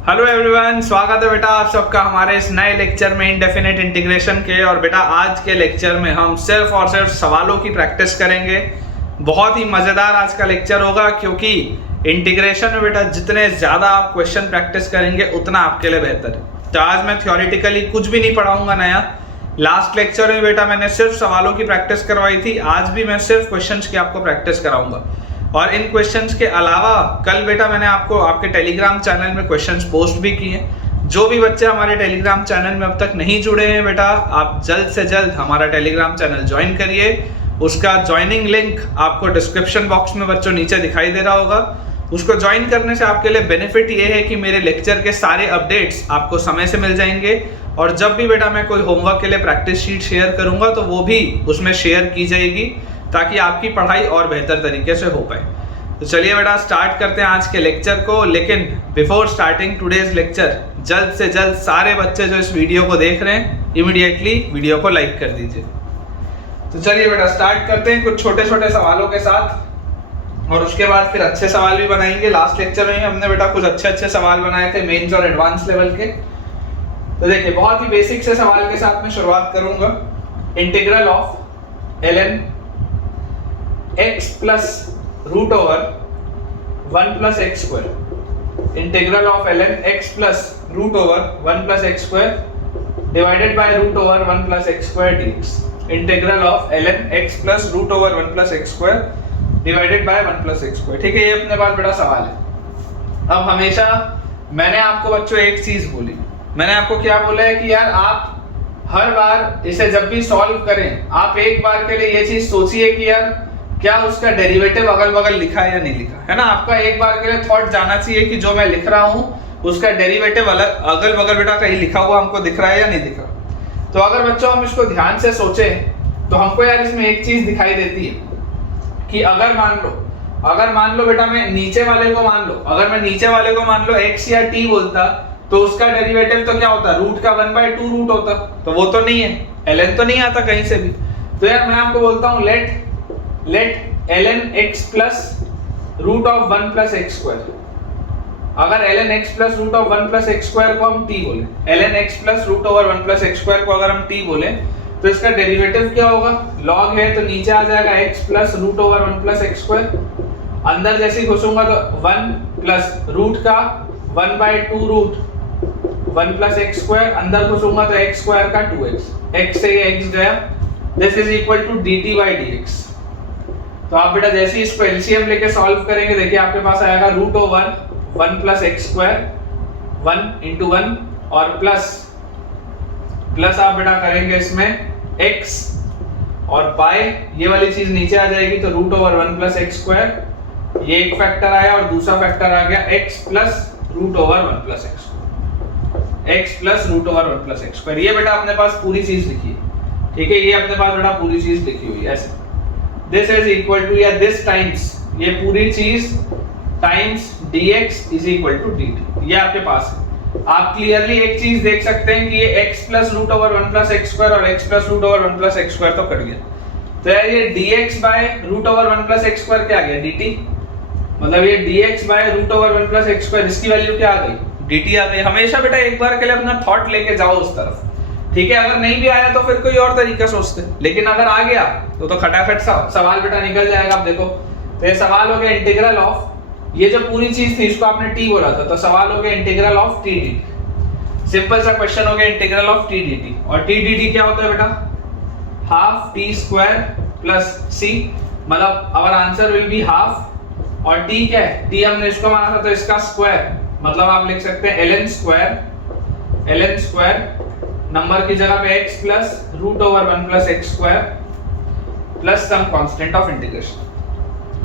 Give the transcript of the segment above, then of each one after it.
Hello everyone, स्वागत है बेटा आप सबका हमारे इस नए लेक्चर में इंडेफिनिट इंटीग्रेशन के। और बेटा आज के लेक्चर में हम सिर्फ और सिर्फ सवालों की प्रैक्टिस करेंगे। बहुत ही मज़ेदार आज का लेक्चर होगा क्योंकि इंटीग्रेशन में बेटा जितने ज़्यादा आप क्वेश्चन प्रैक्टिस करेंगे उतना आपके लिए बेहतर है। तो आज मैं थ्योरेटिकली कुछ भी नहीं पढ़ाऊंगा नया। लास्ट लेक्चर में बेटा मैंने सिर्फ सवालों की प्रैक्टिस करवाई थी, आज भी मैं सिर्फ क्वेश्चंस की आपको प्रैक्टिस कराऊंगा। और इन क्वेश्चंस के अलावा कल बेटा मैंने आपको आपके टेलीग्राम चैनल में क्वेश्चंस पोस्ट भी किए। जो भी बच्चे हमारे टेलीग्राम चैनल में अब तक नहीं जुड़े हैं बेटा, आप जल्द से जल्द हमारा टेलीग्राम चैनल ज्वाइन करिए। उसका ज्वाइनिंग लिंक आपको डिस्क्रिप्शन बॉक्स में बच्चों नीचे दिखाई दे रहा होगा। उसको ज्वाइन करने से आपके लिए बेनिफिट ये है कि मेरे लेक्चर के सारे अपडेट्स आपको समय से मिल जाएंगे। और जब भी बेटा मैं कोई होमवर्क के लिए प्रैक्टिस शीट शेयर करूंगा तो वो भी उसमें शेयर की जाएगी ताकि आपकी पढ़ाई और बेहतर तरीके से हो पाए। तो चलिए बेटा स्टार्ट करते हैं आज के लेक्चर को। लेकिन बिफोर स्टार्टिंग टुडेज लेक्चर, जल्द से जल्द सारे बच्चे जो इस वीडियो को देख रहे हैं इमीडिएटली वीडियो को लाइक कर दीजिए। तो चलिए बेटा स्टार्ट करते हैं कुछ छोटे छोटे सवालों के साथ और उसके बाद फिर अच्छे सवाल भी बनाएंगे। लास्ट लेक्चर में हमने बेटा कुछ अच्छे सवाल बनाए थे मेंस और एडवांस लेवल के। तो देखिए बहुत ही बेसिक से सवाल के साथ मैं शुरुआत करूंगा। Integral of ln x plus root over 1 plus x square, integral of ln x plus root over 1 plus x square divided by root over 1 plus x square dx, integral of ln x plus root over 1 plus x square divided by 1 plus x square. ठीक है, ये अपने पास बड़ा सवाल है। अब हमेशा मैंने आपको बच्चों एक चीज बोली, मैंने आपको क्या बोला है कि यार आप हर बार इसे जब भी सॉल्व करें आप एक बार के लिए ये चीज सोचिए कि यार क्या उसका डेरिवेटिव अगल बगल लिखा है या नहीं लिखा है ना। आपका एक बार के लिए थॉट जाना चाहिए कि जो मैं लिख रहा हूं उसका डेरिवेटिव अगल बगल बेटा कहीं लिखा हुआ हमको दिख रहा है या नहीं दिख रहा। तो अगर बच्चों हम इसको ध्यान से सोचें तो हमको यार इसमें एक चीज दिखाई देती है कि अगर मान लो बेटा मैं नीचे वाले को मान लो, अगर मैं नीचे वाले को मान लो x या t बोलता तो उसका डेरिवेटिव तो क्या होता, रूट का 1/2 रूट होता। तो वो तो नहीं है, ln तो नहीं आता कहीं से भी। तो यार मैं आपको बोलता हूं let ln x plus root of 1 plus x square. अगर ln x plus root of 1 plus x square को हम t बोले, ln x plus root over 1 plus x square को अगर हम t बोले तो इसका डेरिवेटिव क्या होगा, लॉग है तो नीचे आ जाएगा x plus root over 1 plus x square. अंदर जैसे ही घुसूंगा तो 1 प्लस रूट का 1/2 रूट 1 प्लस एक्स स्क्वायर, अंदर घुसूंगा तो x स्क्वायर का 2x, x से ये x गया, this is equal to dt by dx। तो आप बेटा जैसे ही इसको एलसीएम लेके सॉल्व करेंगे देखिए आपके पास आएगा root over 1 plus x square 1 into 1 और प्लस आप बेटा करेंगे इसमें x और पाई, ये वाली चीज नीचे आ जाएगी तो root over 1 plus x square, ये एक फैक्टर आया और दूसरा फैक्टर आ गया x plus root over 1 plus x square, x plus root over 1 plus x square. ये बेटा अपने पास पूरी चीज लिखी है। ठीक है, ये अपने पास बेटा पूरी चीज लिखी हुई है ऐसे, दिस इज इक्वल टू या दिस टाइम्स ये पूरी चीज times dx is equal to dt। ये आपके पास है। आप क्लियरली एक चीज देख सकते हैं कि ये x plus root over 1 plus x square और x plus root over 1 plus x square तो कट गया। तो यार ये dx by root over 1 plus x square क्या आ गया, dt। मतलब ये dx by root over 1 plus x square इसकी वैल्यू क्या आ गई, dt आ गई। हमेशा बेटा एक बार के लिए अपना थॉट लेके जाओ उस तरफ। ठीक है, अगर नहीं भी आया तो फिर कोई और तरीका सोचते, लेकिन अगर आ गया तो खटाखट सवाल बेटा निकल जाएगा। आप देखो तो ये सवाल हो गया इंटीग्रल ऑफ, ये जो पूरी चीज थी इसको आपने t बोला था तो सवाल हो गया integral of t dt। Simple सा क्वेश्चन हो गया इंटीग्रल ऑफ t dt। और t dt क्या होता है बेटा, half t square plus c, मतलब our answer will be half. और t क्या है, t हमने इसको माना था तो इसका स्क्वायर, मतलब आप लिख सकते हैं ln स्क्वायर नंबर की जगह पे x plus root over 1 plus x square plus some constant of integration.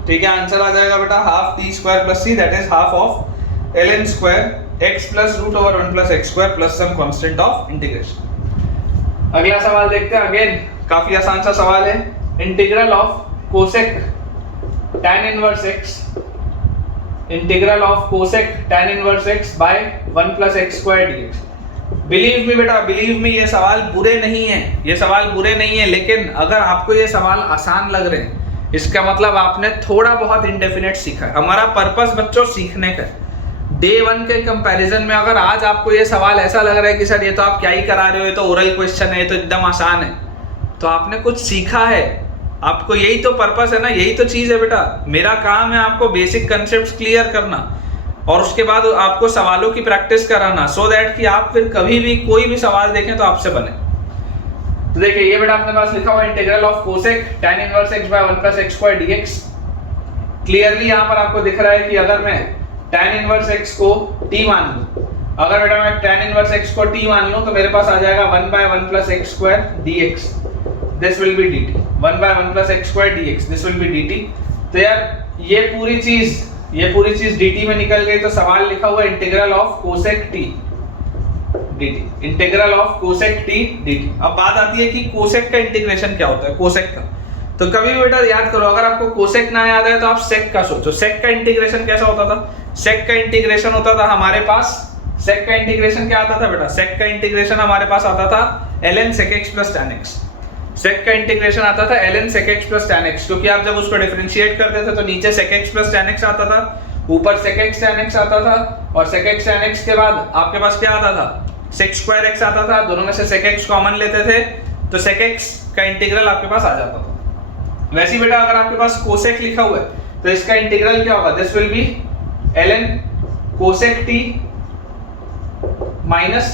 ठीक है, आंसर आ जाएगा बेटा half t square plus c, that is half of ln square x plus root over 1 plus x square plus some constant of integration. अगला सवाल देखते हैं। Again काफी आसान सा सवाल है। Integral of cosec tan inverse x, integral of cosec tan inverse x by 1 plus x square dx। Believe me बेटा, बिलीव मी ये सवाल बुरे नहीं है, ये सवाल बुरे नहीं है, लेकिन अगर आपको ये सवाल आसान लग रहे हैं इसका मतलब आपने थोड़ा बहुत इंडेफिनेट सीखा है। हमारा पर्पस बच्चों सीखने का है। डे 1 के कंपैरिजन में अगर आज आपको ये सवाल ऐसा लग रहा है कि सर ये तो आप क्या ही करा रहे हो, ये तो ओरल क्वेश्चन है, ये तो एकदम आसान है, तो आपने कुछ सीखा है। आपको यही तो पर्पस है ना, यही तो चीज़ है बेटा। मेरा काम है आपको बेसिक कंसेप्ट क्लियर करना और उसके बाद आपको सवालों की प्रैक्टिस कराना, सो दैट कि आप फिर कभी भी कोई भी सवाल देखें तो आपसे बने। तो देखिए ये बेटा अपने पास लिखा हुआ integral of cosec tan inverse x by 1 plus x square dx। Clearly यहाँ पर आपको दिख रहा है कि अगर मैं tan इनवर्स x को t मान लूं, अगर बेटा मैं tan इनवर्स x को t मान लूं तो मेरे पास आ जाएगा 1 by 1 plus x square dx, this will be dt। 1 by 1 plus x square dx, this will be dt। तो यार ये पूरी चीज dt में निकल गई, तो सवाल लिखा हुआ integral of cosec t dt, integral of cosec t dt। अब बात आती है कि कोसेक का इंटीग्रेशन क्या होता है, कोसेक का। तो कभी भी बेटा याद करो, अगर आपको कोसेक ना याद है तो आप सेक का सोचो। सेक का इंटीग्रेशन कैसा होता था? सेक का इंटीग्रेशन होता था हमारे पास, सेक का इंटीग्रेशन क्या आता था बेटा? सेक का इंटीग्रेशन हमारे पास आता था ln sec x plus tan x। सेक का इंटीग्रेशन आता था ln sec x plus tan x, क्योंकि आप जब उसको डिफरेंशिएट करते थे तो नीचे sec x plus tan x आता था, ऊपर sec x tan x आता था, और sec x tan x के बाद आपके पास क्या आता था? sec स्क्वायर x आता था। दोनों में से sec x कॉमन लेते थे तो sec x का इंटीग्रल आपके पास आ जाता था। वैसे बेटा अगर आपके पास कोसेक लिखा हुआ है तो इसका इंटीग्रल क्या होगा? This will be ln cosec t minus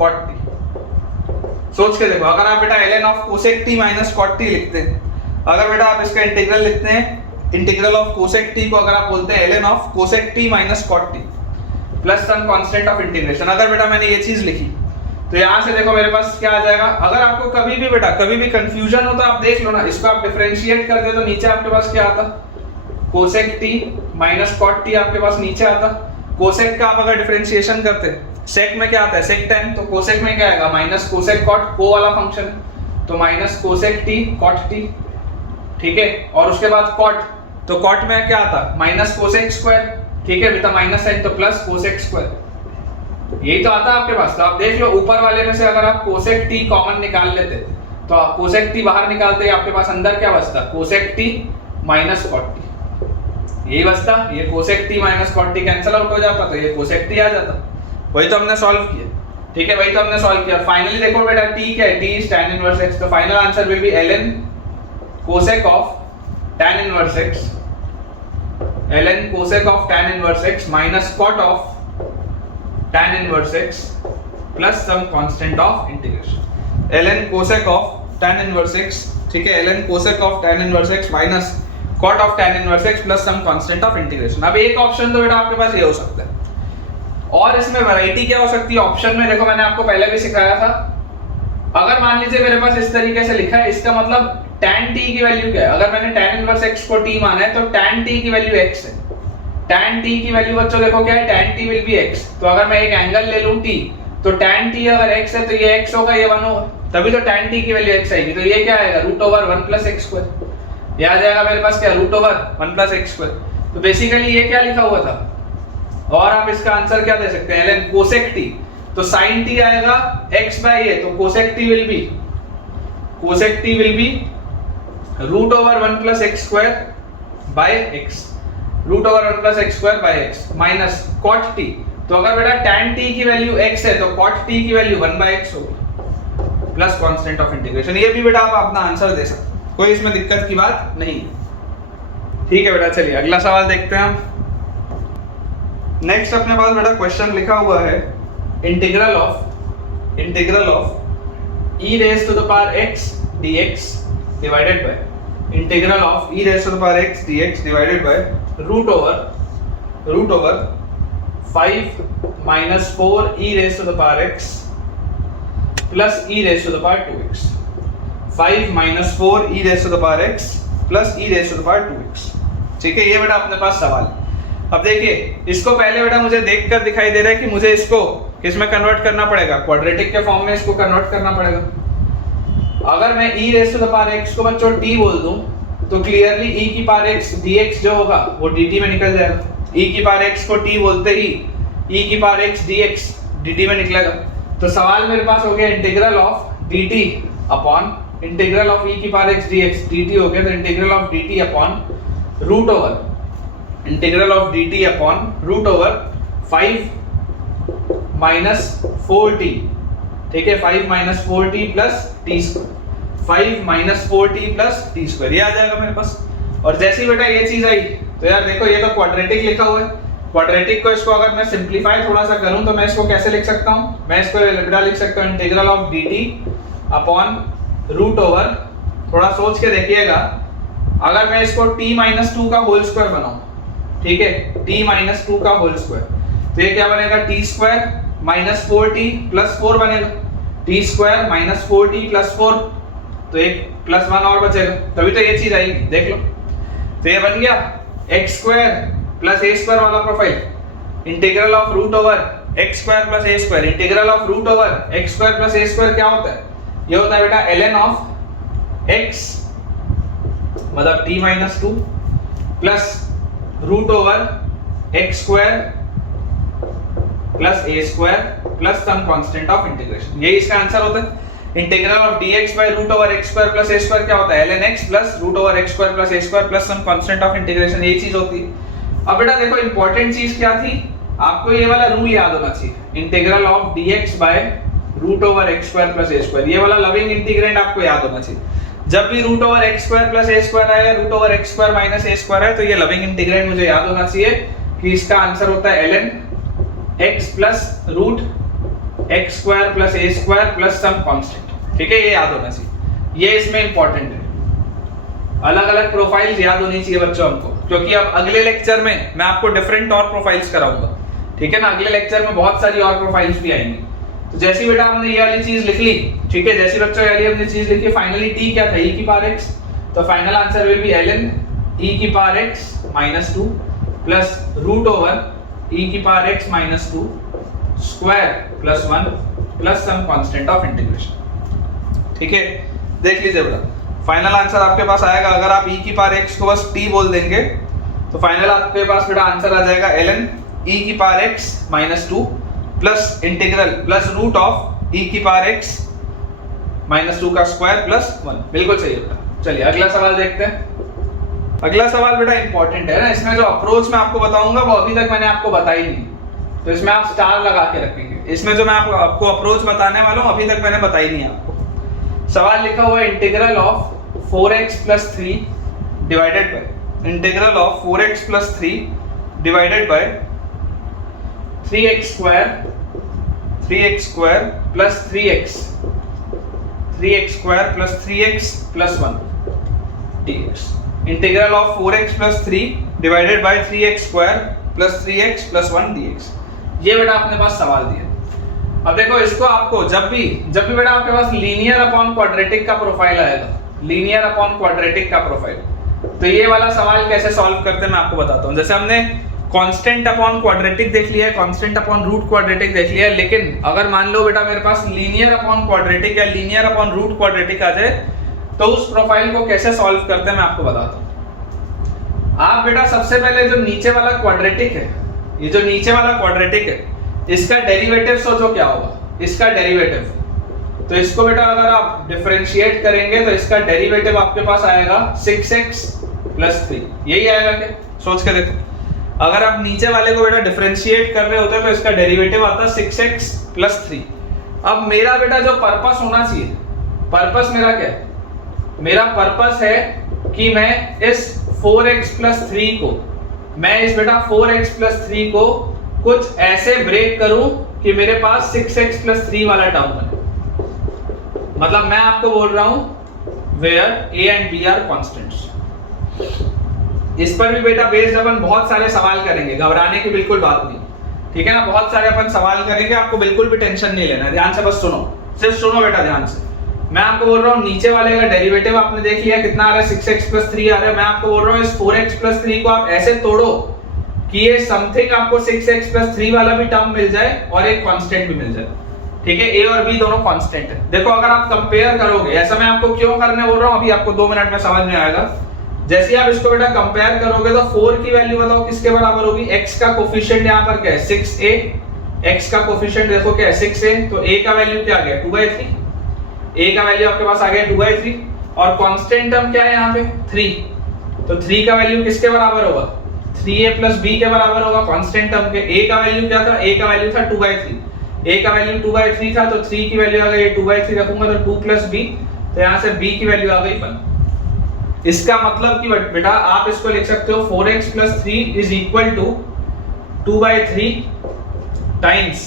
cot t। सोच के देखो, अगर आप बेटा ln of cosec t minus cot t लिखते हैं, अगर बेटा आप इसका इंटीग्रल लिखते हैं, इंटीग्रल ऑफ कोसेक t को अगर आप बोलते हैं ln of cosec t minus cot t plus some constant of integration, अगर बेटा मैंने ये चीज लिखी तो यहाँ से देखो मेरे पास क्या आ जाएगा। अगर आपको कभी भी बेटा कभी भी कंफ्यूजन हो तो आप देख लो ना, इसको आप डिफरेंशिएट कर दे तो नीचे आपके पास क्या आता? Cosec t minus cot t आपके पास नीचे आता। कोसेक का आप अगर डिफरेंशिएशन करते, सेक में क्या आता है? सेक tan, तो कोसेक में क्या आएगा? माइनस कोसेक cot, को वाला फंक्शन है तो minus cosec t cot t, ठीक है। और उसके बाद cot, तो cot में क्या आता? माइनस कोसेक स्क्वायर, ठीक है बेटा, माइनस साइन तो प्लस कोसेक स्क्वायर, यही तो आता है आपके पास। तो आप देख लो ऊपर वाले में से अगर आप कोसेक t कॉमन निकाल लेते तो आप कोसेक t बाहर निकालते ही आपके पास अंदर क्या बचता? Cosec t minus cot t, यही बचता। ये cosec t minus cot t cancel out हो जाता तो ये कोसेक t आ जाता। वही तो हमने सॉल्व किया, ठीक है, वही तो हमने सॉल्व किया। फाइनली देखो बेटा t क्या है? t is tan inverse x, तो final answer will be ln cosec of tan inverse x, ln cosec of tan inverse x minus cot of tan inverse x plus some constant of integration. ln cosec of tan inverse x, ठीक है, ln cosec of tan inverse x minus cot of tan inverse x plus some constant of integration. अब एक option तो बेटा आपके पास ये हो सकता है, और इसमें वैरायटी क्या हो सकती है ऑप्शन में? देखो मैंने आपको पहले भी सिखाया था, अगर मान लीजिए मेरे पास इस तरीके से लिखा है, इसका मतलब tan t की वैल्यू क्या है? अगर मैंने tan इनवर्स x को t माना है तो tan t की वैल्यू x है। tan t की वैल्यू बच्चों देखो क्या है? tan t will B x। तो अगर मैं एक एंगल ले लूं t, तो tan t अगर x है तो ये x होगा, ये 1 होगा, तभी तो tan t की वैल्यू x आएगी। तो ये क्या आएगा? Root over 1 plus x square. ये आ जाएगा मेरे पास क्या? Root over 1 plus x square. तो बेसिकली ये क्या लिखा हुआ था, और आप इसका आंसर क्या दे सकते हैं? ln कोसेक t, तो sin t आएगा x बाय a, तो cosec t will be root over 1 plus x square by x, root over 1 plus x square by x minus cot t। तो अगर बेटा tan t की value x है तो cot t की value 1 by x होगी plus constant of integration. ये भी बेटा आप अपना आंसर दे सकते हैं, कोई इसमें दिक्कत की बात नहीं, ठीक है बेटा। चलिए अगला सवाल देखते हैं हम। नेक्स्ट अपने पास बेटा क्वेश्चन लिखा हुआ है integral of e raise to the power x dx divided by integral of e raise to the power x dx divided by root over 5 minus 4 e raise to the power x plus e raise to the power 2x। 5 minus 4 e raise to the power x plus e raise to the power 2x, ठीक है। ये बेटा अपने पास सवाल। अब देखिए इसको पहले बेटा मुझे देखकर दिखाई दे रहा है कि मुझे इसको किसमें कन्वर्ट करना पड़ेगा? क्वाड्रेटिक के फॉर्म में इसको कन्वर्ट करना पड़ेगा। अगर मैं e raise to the power x को बच्चों t बोल दूं तो क्लियरली e की पावर x dx जो होगा वो dt में निकल जाएगा। e की पावर x को t बोलते ही e की पावर x dx dt में निकलेगा। तो सवाल मेरे पास हो गया integral of dt upon integral of e की पावर x dx dt हो गया, तो integral of dt upon root over integral of d t upon root over 5 minus 4t, ठीक है, 5 minus 4t plus t square, 5 minus 4t plus t square, ये आ जाएगा मेरे पास। और जैसे ही बेटा ये चीज आई तो यार देखो ये तो क्वाड्रेटिक लिखा हुआ है, क्वाड्रेटिक को इसको अगर मैं सिंप्लीफाई थोड़ा सा करूं तो मैं इसको कैसे लिख सकता हूं, मैं इसको बेटा लिख सकता हूं integral of d t upon root over, थोड़ा सोच के देखिएगा, अगर मैं इसको t माइनस 2 का होल स्क्वायर बनाऊं, ठीक है, t माइनस 2 का होल स्क्वायर, तो ये क्या बनेगा, T square minus 4t plus 4 बनेगा, T square minus 4t plus 4, तो एक प्लस 1 और बचेगा, तभी तो ये चीज आएगी, देख लो। तो ये बन गया x square plus a square वाला profile, integral of root over x square plus a square, integral of root over x square plus a square क्या होता है, ये होता है बेटा ln ऑफ x मतलब t minus 2 plus root over x square plus a square plus some constant of integration, यही इसका आंसर होता है। Integral of dx by root over x square plus a square क्या होता है, ln x plus root over x square plus a square plus some constant of integration, यही चीज होती है। अब बेटा देखो इंपॉर्टेंट चीज क्या थी, आपको ये वाला रूल याद होना चाहिए, integral of dx by root over x square plus a square, ये वाला लविंग इंटीग्रेंड आपको याद होना चाहिए। जब भी root over x square plus a square आया, root over x square minus a square है, तो ये लविंग इंटीग्रेंड मुझे याद होना चाहिए कि इसका आंसर होता है ln x plus root x square plus a square plus some constant, ठीक है, ये याद होना चाहिए, ये इसमें इंपॉर्टेंट है। अलग अलग प्रोफाइल्स याद होनी चाहिए बच्चों हमको, क्योंकि अब अगले लेक्चर में मैं आपको डिफरेंट और प्रोफाइल्स कराऊंगा, ठीक है ना, अगले लेक्चर में बहुत सारी और प्रोफाइल्स भी आएंगी। तो जैसी बेटा हमने ये वाली चीज लिख ली, ठीक है, जैसी बच्चों ये वाली हमने चीज लिखी, फाइनली t क्या था, e की पावर x, तो final answer will be ln e की power x minus 2 plus root over e की power x minus 2 square plus 1 plus some constant of integration, ठीक है। देख लीजिए बेटा फाइनल आंसर आपके पास आएगा, अगर आप e की पावर x को बस t बोल देंगे तो फाइनल आपके पास बेटा आंसर आ जाएगा ln e की power x minus 2 plus integral plus root of e की पावर x माइनस 2 का स्क्वायर प्लस 1, बिल्कुल सही बेटा। चलिए अगला सवाल देखते हैं। अगला सवाल बेटा इंपॉर्टेंट है ना, इसमें जो अप्रोच मैं आपको बताऊंगा वो अभी तक मैंने आपको बताई नहीं, तो इसमें आप स्टार लगा के रखेंगे, इसमें जो मैं आपको अप्रोच बताने वाला हूं अभी तक मैंने बताई नहीं आपको। सवाल लिखा हुआ है integral of 4x plus 3 divided by integral of 4x plus 3 divided bye 3x square plus 3x square plus 3x plus 1 dx, integral of 4x plus 3 divided bye 3x square plus 3x plus 1 dx, ये बेटा अपने पास सवाल दिया। अब देखो इसको आपको जब भी बेटा आपके पास लीनियर अपॉन क्वाड्रेटिक का प्रोफाइल आएगा, लीनियर अपॉन क्वाड्रेटिक का प्रोफाइल, तो ये वाला सवाल कैसे सॉल्व करते हैं मैं आपको बताता हूं। जैसे हमने कांस्टेंट अपॉन क्वाड्रेटिक देख लिया है, कांस्टेंट अपॉन रूट क्वाड्रेटिक देख लिया है, लेकिन अगर मान लो बेटा मेरे पास लीनियर अपॉन क्वाड्रेटिक या लीनियर अपॉन रूट क्वाड्रेटिक आ जाए तो उस प्रोफाइल को कैसे सॉल्व करते हैं मैं आपको बताता हूं। आप बेटा सबसे पहले जो नीचे वाला क्वाड्रेटिक है, ये जो नीचे वाला क्वाड्रेटिक है, इसका डेरिवेटिव सोचो क्या होगा, इसका डेरिवेटिव, तो इसको बेटा अगर आप डिफरेंशिएट करेंगे तो इसका डेरिवेटिव आपके पास आएगा 6x प्लस 3, यही आएगा क्या, सोच के देखो। अगर आप नीचे वाले को बेटा डिफरेंशिएट कर रहे होते हैं तो इसका डेरिवेटिव आता है 6x प्लस 3। अब मेरा बेटा जो पर्पस होना चाहिए, पर्पस मेरा क्या है, मेरा पर्पस है कि मैं इस 4x प्लस 3 को, मैं इस बेटा 4x प्लस 3 को कुछ ऐसे ब्रेक करूं कि मेरे पास 6x प्लस 3 वाला टर्म बने। मतलब मैं आपको बोल रहा हूं where a and b are constants. इस पर भी बेटा बेस्ड अपन बहुत सारे सवाल करेंगे, घबराने की बिल्कुल बात नहीं, ठीक है ना, बहुत सारे अपन सवाल करेंगे, आपको बिल्कुल भी टेंशन नहीं लेना, ध्यान से बस सुनो, सिर्फ सुनो बेटा ध्यान से। मैं आपको बोल रहा हूँ नीचे वाले का डेरिवेटिव आपने देख लिया कितना आ रहा है, 6x प्लस 3 आ रहा है। मैं आपको बोल रहा हूँ इस 4x प्लस 3 को आप ऐसे तोड़ो कि ये समथिंग आपको 6x प्लस 3 वाला भी टर्म मिल जाए और एक कांस्टेंट भी मिल जाए, ठीक है, a और b दोनों कांस्टेंट है। देखो अगर आप कंपेयर करोगे, ऐसा मैं आपको क्यों करने बोल रहा हूँ अभी आपको 2 मिनट में समझ में आएगा। जैसे आप इसको बेटा कंपेयर करोगे तो 4 की वैल्यू बताओ किसके बराबर होगी, x का कोफिशिएंट यहाँ पर क्या है 6a, x का कोफिशिएंट देखो क्या है 6a, तो a का वैल्यू क्या आ गया 2/3, a का वैल्यू आपके पास आ गया 2/3 और कांस्टेंट टर्म क्या है यहाँ पे 3, तो 3 का वैल्यू किसके बराबर होगा 3a प्लस b के बराबर होगा कांस्टेंट टर्म के। a का वैल्यू क्या था, a का वैल्यू था 2/3, a का वैल्यू 2/3 था, तो 3 की वैल्यू आ गई 2/3 रखूंगा तो 2 प्लस b, तो यहाँ से b की वैल्यू आ गई 1। इसका मतलब कि बेटा आप इसको लिख सकते हो 4x plus 3 is equal to 2/3 times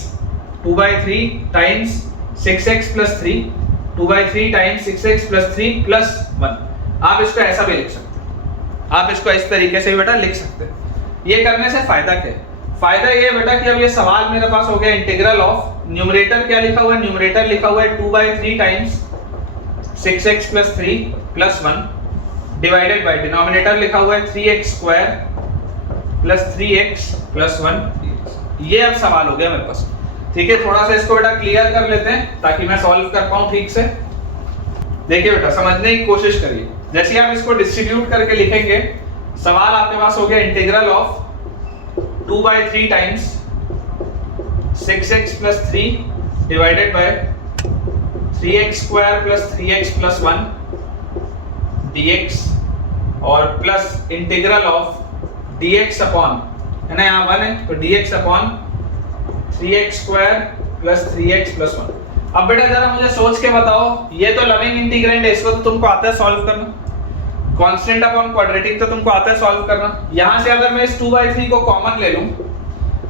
6x plus 3, 2/3 times 6x plus 3 plus 1। आप इसको ऐसा भी लिख सकते हैं, आप इसको इस तरीके से भी बेटा लिख सकते हैं। ये करने से फायदा क्या है, फायदा ये बेटा कि अब ये सवाल मेरे पास हो गया इंटीग्रल ऑफ, न्यूमरेटर क्या लिखा हुआ है, न्यूमरेटर लिखा हुआ है 2/3 times 6x plus 3 plus 1 divided by denominator लिखा हुआ है 3x square plus 3x plus 1। ये अब सवाल हो गया मेरे पास। ठीक है, थोड़ा सा इसको बेटा क्लियर कर लेते हैं ताकि मैं सॉल्व कर पाऊं ठीक से। देखिए बेटा समझने की कोशिश करिए, जैसे आप इसको डिस्ट्रीब्यूट करके लिखेंगे, सवाल आपके पास हो गया integral of 2/3 times 6x plus 3 divided bye 3x square plus 3x plus 1 dx और plus integral of dx upon, है ना यहाँ 1 है तो dx upon 3x square plus 3x plus 1। अब बेटा जरा मुझे सोच के बताओ, ये तो लविंग इंटीग्रैंड है, इसको तो तुमको आता है सॉल्व करना। कांस्टेंट अपॉन क्वाड्रेटिक तो तुमको आता है सॉल्व करना। यहां से अगर मैं इस 2/3 को कॉमन ले लूं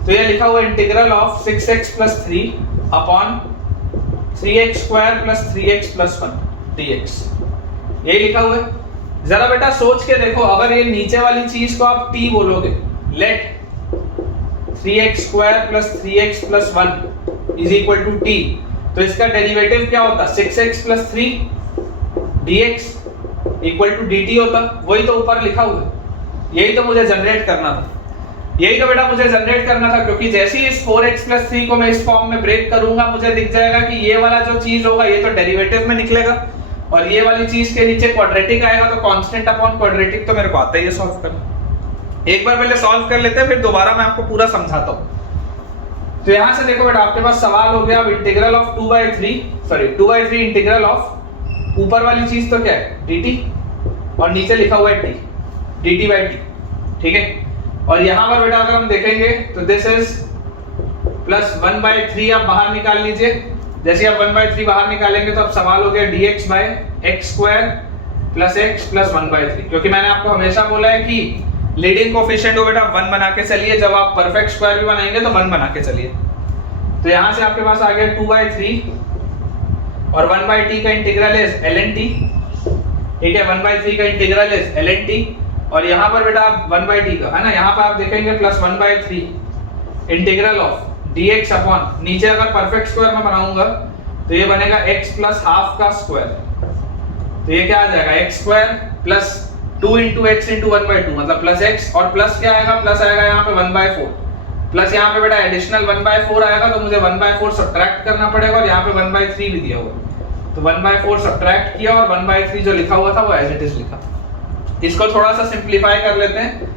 तो ये लिखा हुआ integral of 6x plus 3 upon 3x square plus 3x plus 1 dx, यही लिखा हुआ है। जरा बेटा सोच के देखो, अगर ये नीचे वाली चीज को आप t बोलोगे, let 3x square plus 3x plus 1 is equal to t, तो इसका डेरिवेटिव क्या होता, 6x plus 3 dx equal to dt होता। वही तो ऊपर लिखा हुआ है, यही तो मुझे जनरेट करना था, यही तो बेटा मुझे जनरेट करना था। क्योंकि जैसे ही इस 4x प्लस 3 को मैं इस फॉर्म में ब्रेक करूंगा, मुझे दिख जाएगा कि ये वाला जो चीज होगा ये तो डेरिवेटिव में निकलेगा और ये वाली चीज के नीचे क्वाड्रेटिक आएगा, तो कांस्टेंट अपॉन क्वाड्रेटिक तो मेरे को आता ही है सॉल्व करना। एक बार पहले सॉल्व कर लेते हैं, फिर दोबारा मैं आपको पूरा समझाता हूँ। तो यहां से देखो बेटा आपके पास सवाल हो गया, अब इंटीग्रल ऑफ 2/3 इंटीग्रल ऑफ, ऊपर वाली चीज तो क्या है dt और नीचे लिखा हुआ है t, dt बाय t, ठीक है। और यहां पर बेटा अगर हम देखेंगे तो दिस इज प्लस 1/3 आप बाहर निकाल लीजिए। जैसे आप 1/3 बाहर निकालेंगे तो अब सवाल हो गया dx by x square plus x plus 1/3, क्योंकि मैंने आपको हमेशा बोला है कि लीडिंग कोफिशिएंट को बेटा 1 बना के चलिए, जब आप परफेक्ट स्क्वायर भी बनाएंगे तो 1 बना के चलिए। तो यहां से आपके पास आ गया 2/3 और 1/t का इंटीग्रल इज ln t, ठीक है, 1/3 का इंटीग्रल इज ln t। और यहां पर बेटा आप 1/t का, है ना, यहां पर आप देखेंगे plus 1/3 integral of dx upon, नीचे अगर परफेक्ट स्क्वायर में बनाऊंगा तो ये बनेगा x प्लस हाफ का स्क्वायर, तो ये क्या आ जाएगा x square plus 2 into x into 1/2 मतलब प्लस x, और प्लस क्या आएगा, प्लस आएगा यहाँ पे 1/4, प्लस यहाँ पे बेटा एडिशनल 1/4 आएगा तो मुझे 1/4 सब्ट्रैक्ट करना पड़ेगा, और यहाँ पे 1/3 भी दिया हुआ है तो 1/4 सब्ट्रैक्ट किया और 1/3 जो लिखा हुआ था वो एज इट इज लिखा। इसको थोड़ा सा सिंपलीफाई कर लेते हैं।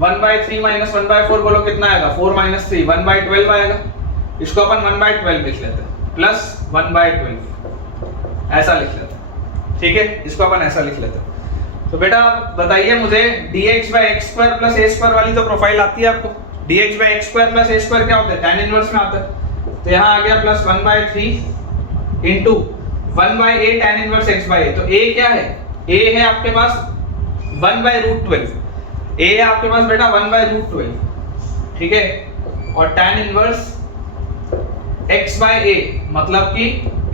1/3 माइनस 1/4 बोलो कितना आएगा, 4 माइनस 3 1/12 आएगा। इसको अपन 1/12 लिख लेते हैं प्लस 1/12 ऐसा लिख लेते हैं, ठीक है, इसको अपन ऐसा लिख लेते हैं। तो बेटा बताइए मुझे dx by x square plus a square वाली तो प्रोफाइल आती है आपको। dx by x square plus a square क्या होता है, tan इनवर्स में आता है। तो यहाँ आ गया plus 1/3 into 1/a tan inverse x by a। तो a क्या है, a है आपके पास 1/√12, a है आपके पास बेटा 1/√12, ठीक है, और tan inverse x by a मतलब कि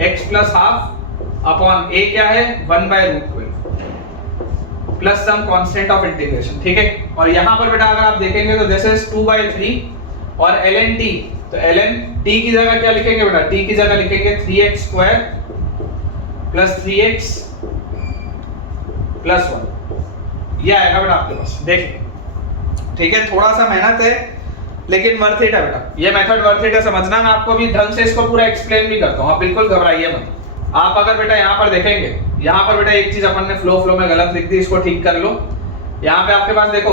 x plus half upon a क्या है 1/√12 plus some constant of integration, ठीक है। और यहां पर बेटा अगर आप देखेंगे तो दिस इज 2/3 और ln t, तो ln t की जगह क्या लिखेंगे बेटा, t की जगह लिखेंगे 3x square plus 3x plus 1, ये आएगा बेटा आपके पास, देखिए, ठीक है। थोड़ा सा मेहनत है लेकिन वर्थ इट है बेटा, ये मेथड वर्थ इट है समझना। मैं आपको भी ढंग से इसको पूरा एक्सप्लेन भी करता हूं, आप बिल्कुल घबराइए मत। आप अगर बेटा यहाँ पर देखेंगे, यहाँ पर बेटा एक चीज अपन ने फ्लो में गलत लिख दी, इसको ठीक कर लो। यहाँ पे आपके पास देखो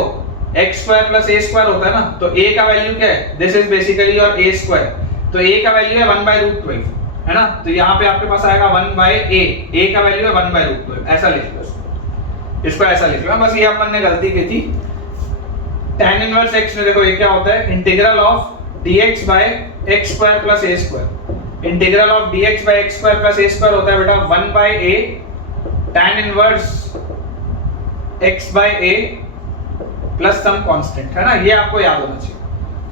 x square plus a square होता है ना, तो a का वैल्यू क्या है, this is basically your a square, तो a का वैल्यू है 1/√12, है ना। तो यहाँ पे आपके पास आएगा 1/a का वैल्यू है 1/√12, ऐसा लिख लो इसको ऐसा लिख लो। बस ये अपन ने गलती की थी, tan इनवर्स x में देखो ये क्या होता है, integral of dx by x square plus a square। Integral of dx by x square plus a square होता है बेटा 1 by a tan inverse x by a plus some constant, है ना, ये आपको याद होना चाहिए।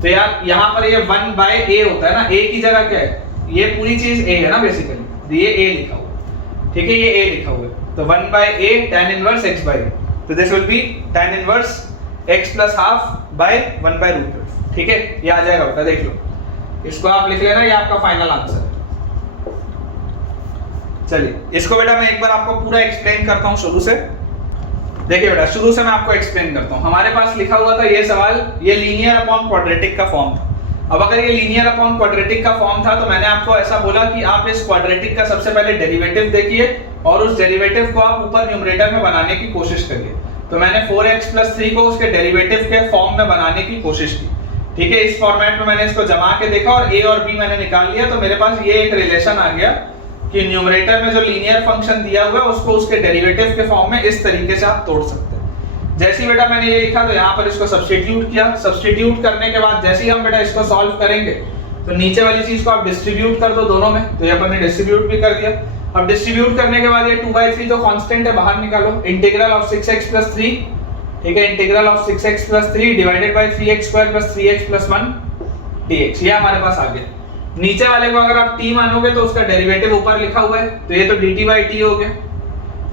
तो यार यहाँ पर ये 1 by a होता है ना, a की जगह क्या है, ये पूरी चीज a है ना बेसिकली, तो ये a लिखा हुआ है, ठीक है, ये a लिखा हुआ है, तो 1 by a tan inverse x by a, तो this will be tan inverse x plus half by 1 by root 12, ठीक है, ये आ जाएगा बेटा, देख लो, इसको आप लिख लेना, ये आपका फाइनल आंसर है। चलिए इसको बेटा मैं एक बार आपको पूरा एक्सप्लेन करता हूँ शुरू से। देखिए बेटा शुरू से मैं आपको एक्सप्लेन करता हूँ। हमारे पास लिखा हुआ था ये सवाल, ये लीनियर अपॉन क्वाड्रेटिक का फॉर्म था। अब अगर ये लीनियर अपॉन क्वाड्रेटिक का फॉर्म था तो मैंने आपको ऐसा बोला कि आप इस क्वाड्रेटिक का सबसे पहले डेरिवेटिव देखिए और उस डेरिवेटिव को आप ऊपर न्यूमरेटर में बनाने की कोशिश करिए। तो मैंने 4x + 3 को उसके डेरिवेटिव के फॉर्म में बनाने की कोशिश की, ठीक है, इस फॉर्मेट में मैंने इसको जमा के देखा और a और b मैंने निकाल लिया, तो मेरे पास ये एक रिलेशन आ गया कि न्यूमरेटर में जो लीनियर फंक्शन दिया हुआ है उसको उसके डेरिवेटिव के फॉर्म में इस तरीके से आप तोड़ सकते हैं। जैसे ही बेटा मैंने ये लिखा तो यहाँ पर इसको सब्स्टिट्यूट किया, सब्स्टिट्यूट करने के बाद जैसे ही हम बेटा इसको सॉल्व करेंगे तो नीचे वाली चीज को आप डिस्ट्रीब्यूट कर दो दोनों में, तो ये अपन ने डिस्ट्रीब्यूट भी कर दिया। अब डिस्ट्रीब्यूट करने के बाद ये 2/3 तो कांस्टेंट है, बाहर निकालो, इंटीग्रल ऑफ 6x + 3, ठीक है, integral of 6x + 3 divided bye 3x² + 3x + 1 dx, ये हमारे पास आ गया। नीचे वाले को अगर आप t मानोगे तो उसका डेरिवेटिव ऊपर लिखा हुआ है, तो ये तो dt/t हो गया।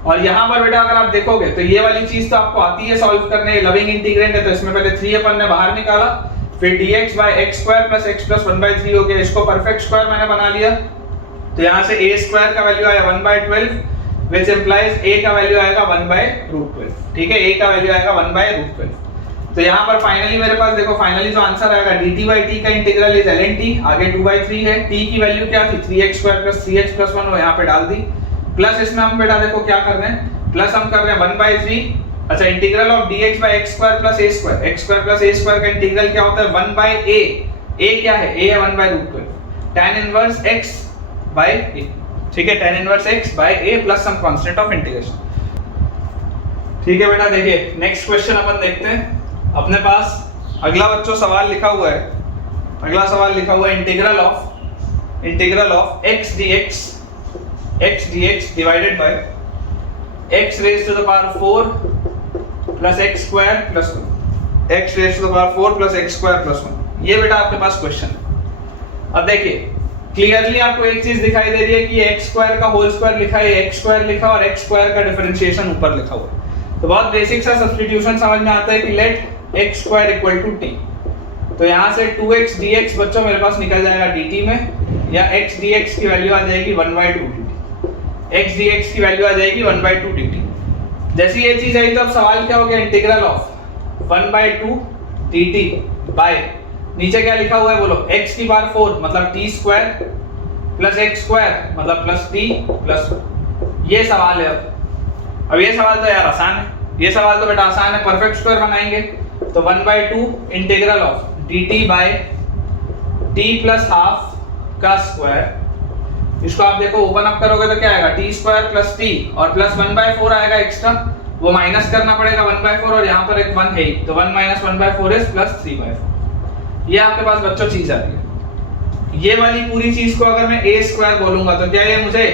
और यहाँ पर बेटा अगर आप देखोगे तो ये वाली चीज तो आपको आती है सॉल्व करने, लविंग इंटीग्रेंड है, तो इसमें पहले 3 अपन ने बाहर निकाला, फिर dx/x² + x + 1/3 हो गया, इसको परफेक्ट स्क्वायर मैंने बना लिया, तो यहाँ से a² का वैल्यू आया 1/12 which implies a का वैल्यू आएगा 1/√12, ठीक है, a का वैल्यू आएगा 1/√12। तो यहाँ पर फाइनली मेरे पास देखो, फाइनली जो आंसर आएगा dt/t का इंटीग्रल इज ln t, आगे 2/3 है, t की वैल्यू क्या थी 3x² + 3x + 1, वो यहाँ पे डाल दी, प्लस इसमें हम बेटा देखो क्या कर रहे हैं, प्लस हम कर रहे हैं 1/3, अच्छा, integral of dx/x² + a², x² + a² का इंटीग्रल क्या होता है 1/a, a क्या है, a है 1/√12, tan inverse x by a, ठीक है, tan inverse x by a plus some constant of integration, ठीक है बेटा। देखिए नेक्स्ट क्वेश्चन अपन देखते हैं। अपने पास अगला बच्चों सवाल लिखा हुआ है, अगला सवाल लिखा हुआ है integral of x dx divided bye x raised to the power 4 plus x square plus 1, x raised to the power 4 plus x square plus 1, ये बेटा आपके पास क्वेश्चन है। अब देखिए क्लियरली आपको एक चीज दिखाई दे रही है कि ये x² का होल स्क्वायर लिखा है, x² लिखा और x² का डिफरेंशिएशन ऊपर लिखा हुआ है। तो बहुत बेसिक सा सब्स्टिट्यूशन समझ में आता है कि लेट x² = t, तो यहाँ से 2x dx बच्चों मेरे पास निकल जाएगा dt में, या x dx की वैल्यू आ जाएगी 1/2 dt, x dx की वैल्यू आ जाएगी 1/2 dt। जैसी ये चीज आई तो अब सवाल क्या हो गया, इंटीग्रल ऑफ 1/2 dt बाय, नीचे क्या लिखा हुआ है बोलो, x की पावर 4 मतलब t² प्लस x² मतलब प्लस t प्लस, ये सवाल है। अब ये सवाल तो यार आसान है, ये सवाल तो बेटा आसान है, परफेक्ट स्क्वायर बनाएंगे तो 1/2 integral of dt by t plus half का स्क्वायर, इसको आप देखो ओपन अप करोगे तो क्या आएगा, t² प्लस t और प्लस 1/4 आएगा एक्स्ट्रा, वो माइनस करना पड़ेगा 1/4 और यहाँ पर एक 1 है, तो 1 - 1/4 इज प्लस 3/4, ये आपके पास बच्चों चीज आ रही है। ये वाली पूरी चीज को अगर मैं a² बोलूंगा तो क्या ये मुझे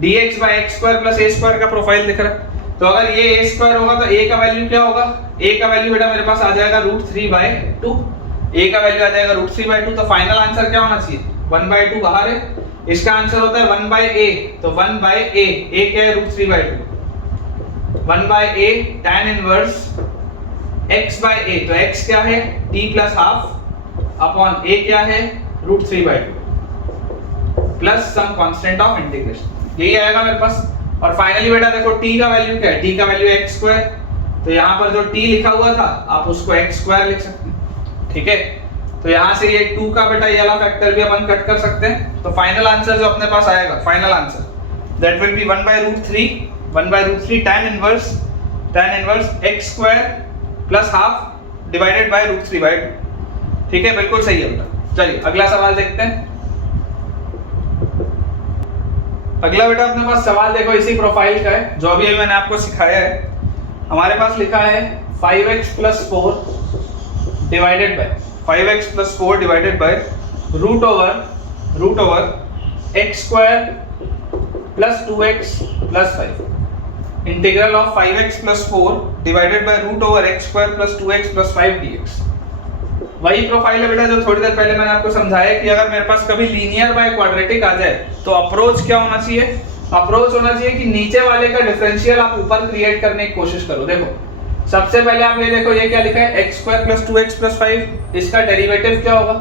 dx/x² + a² का प्रोफाइल दिख रहा है, तो अगर ये a² होगा तो a का वैल्यू क्या होगा, a का वैल्यू बेटा मेरे पास आ जाएगा √3/2, a का वैल्यू आ जाएगा √3/2, तो फाइनल आंसर क्या होना चाहिए, 1/2 बाहर है, इसका आंसर होता है 1/a, तो 1/a, a क्या है √3/2, 1/a tan इनवर्स x/a, तो x क्या है t plus half upon a क्या है √3/2 plus some constant of integration, यही आएगा मेरे पास। और फाइनली बेटा देखो t का वैल्यू क्या है, t का वैल्यू x², तो यहाँ पर जो t लिखा हुआ था आप उसको x² लिख सकते हैं, ठीक है, तो यहाँ से ये 2 का बेटा ये वाला फैक्टर भी अपन कट कर सकते हैं, तो फाइनल आंसर जो अपने पास आएगा, final answer that will be 1/√3 tan inverse x² plus half divided by √3/2, ठीक है, बिल्कुल सही है बेटा। चलिए अगला सवाल देखते हैं। अगला बेटा अपने पास सवाल देखो इसी प्रोफाइल का है जो अभी मैंने आपको सिखाया है। हमारे पास लिखा है 5x + 4 divided by 5x plus 4 divided by root over x square plus 2x plus 5 integral of 5x plus 4 divided by root over x square plus 2x plus 5 dx। वही प्रोफाइल है बेटा जो थोड़ी देर पहले मैंने आपको समझाया कि अगर मेरे पास कभी लीनियर बाय क्वाड्रेटिक आ जाए तो अप्रोच क्या होना चाहिए? अप्रोच होना चाहिए कि नीचे वाले का डिफरेंशियल आप ऊपर क्रिएट करने की कोशिश करो। देखो सबसे पहले आप ये देखो, ये क्या लिखा है x square plus 2x plus 5, इसका डेरिवेटिव क्या होगा?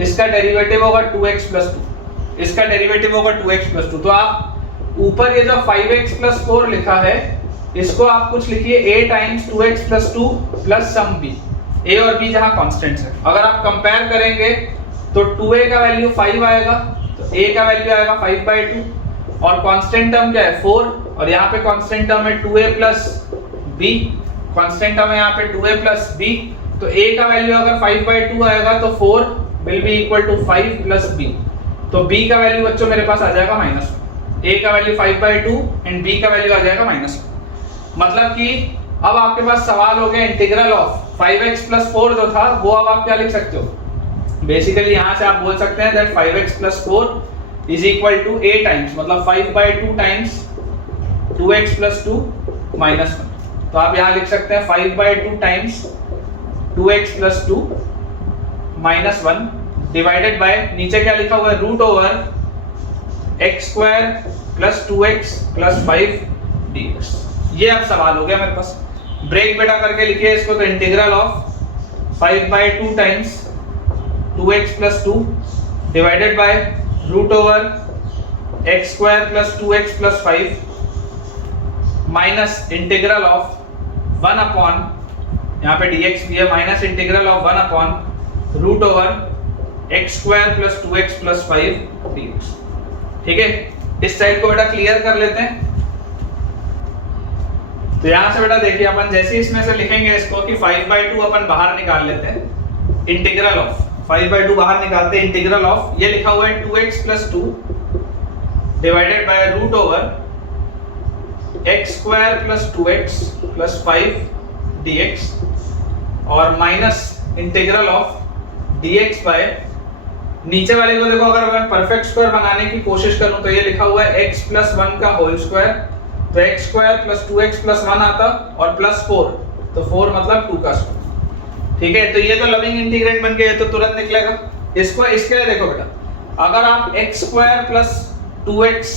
इसका डेरिवेटिव होगा 2x प्लस 2, इसका डेरिवेटिव होगा 2x प्लस 2। तो आप ऊपर ये जो 5x प्लस 4 लिखा है इसको आप कुछ लिखिए a times 2x plus 2 plus some b, a और b जहां कांस्टेंट्स है। अगर आप कंपेयर करेंगे तो 2a का वैल्यू 5 आएगा, तो a का वैल्यू आएगा 5/2 और कांस्टेंट टर्म क्या है 4, और यहाँ पे कांस्टेंट टर्म है 2a plus b, constant term है यहाँ पे 2a प्लस b। तो a का वैल्यू अगर 5/2 आएगा तो 4 will be equal to 5 plus b, तो b का वैल्यू बच्चों मेरे पास आ जाएगा -1। a का वैल्यू 5/2 एंड b का वैल्यू आ जाएगा -1। मतलब कि अब आपके पास सवाल हो गया इंटीग्रल ऑफ 5x प्लस 4 जो था वो अब आप क्या लिख सकते हो? बेसिकली यहाँ से आप बोल सकते हैं that 5x plus 4 is equal to a times, मतलब 5/2 टाइम्स 2x प्लस 2 -1। तो आप यहाँ लिख सकते हैं 5/2 times 2x plus 2 -1 divided by नीचे क्या लिखा हुआ है root over x square plus 2x plus 5 dx। ये अब सवाल हो गया मेरे पास। ब्रेक बेटा करके लिखिए इसको, तो integral of 5/2 times 2x plus 2 divided by root over x square plus 2x plus 5 minus integral of 1 upon, यहाँ पे dx भी है, minus integral of 1 upon root over x square plus 2x plus 5 dx। ठीक है, इस side को बेटा clear कर लेते हैं। तो यहां से बेटा देखिए अपन जैसे इसमें से लिखेंगे इसको कि 5/2 अपन बाहर निकाल लेते हैं, इंटीग्रल ऑफ 5/2 बाहर निकालते हैं, इंटीग्रल ऑफ ये लिखा हुआ है 2x plus 2 divided by root over x square plus 2x plus 5 dx और minus integral of dx by नीचे वाले को देखो, अगर मैं परफेक्ट स्क्वायर बनाने की कोशिश करूं तो ये लिखा हुआ है x प्लस 1 का होल स्क्वायर, तो x square plus 2x plus 1 आता और प्लस 4, तो 4 मतलब 2 का स्क्वायर। ठीक है, तो ये तो लविंग इंटीग्रेंड बन के तो तुरंत निकलेगा। इसको इसके लिए देखो बेटा, अगर आप x square plus 2x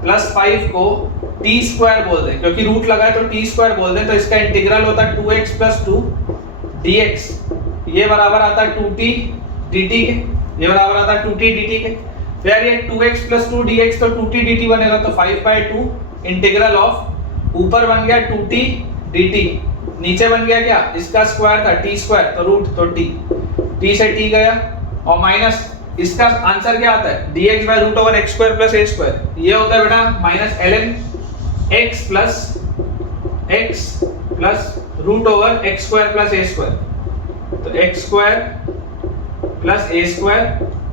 plus 5 को t स्क्वायर बोल दें, क्योंकि रूट लगा है तो t स्क्वायर बोल दें, तो इसका इंटीग्रल होता है 2x प्लस 2 dx, ये बराबर आता है 2t dt के, ये बराबर आता है 2t dt के। यार ये 2x प्लस 2 dx तो 2t dt बनेगा, तो 5/2 इंटीग्रल ऑफ ऊपर बन गया 2t dt, नीचे बन गया क्या, इसका स्क्वायर था t स्क्वायर, तो रूट, तो t से t गया और माइनस इसका आंसर क्या आता है dx by root over x square plus a square, ये होता है बेटा minus ln x plus root over x square plus a square, तो x square plus a square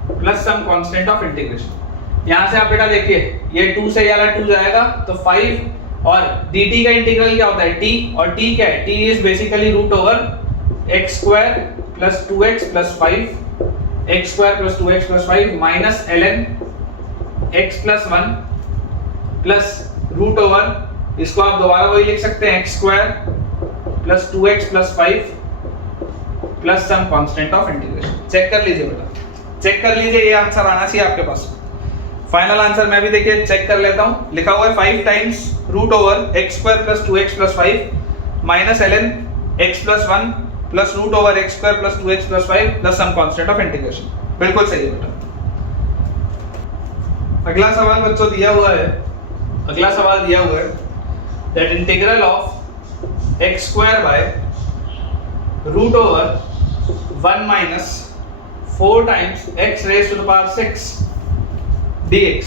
plus some constant of integration. यहां से आप बेटा देखिए ये 2 से ये वाला 2 जाएगा, तो 5 और dt का इंटीग्रल क्या होता है t, और t क्या है, t is basically root over x square plus 2x plus 5 x square plus 2x plus 5 minus ln x plus 1 plus root over, इसको आप दोबारा वही लिख सकते हैं x square plus 2x plus 5 plus some constant of integration. Check कर लीजिए बेटा, चेक कर लीजिए, ये आंसर आना चाहिए आपके पास। फाइनल आंसर मैं भी देखिए चेक कर लेता हूं, लिखा हुआ है 5 times root over x square plus 2x plus 5 minus ln x plus 1 plus root over x square plus 2x plus 5 plus some constant of integration. बिल्कुल सही है बेटा। अगला सवाल बच्चों दिया हुआ है, अगला सवाल दिया हुआ है that integral of x square by root over 1 minus 4 times x raise to the power 6 dx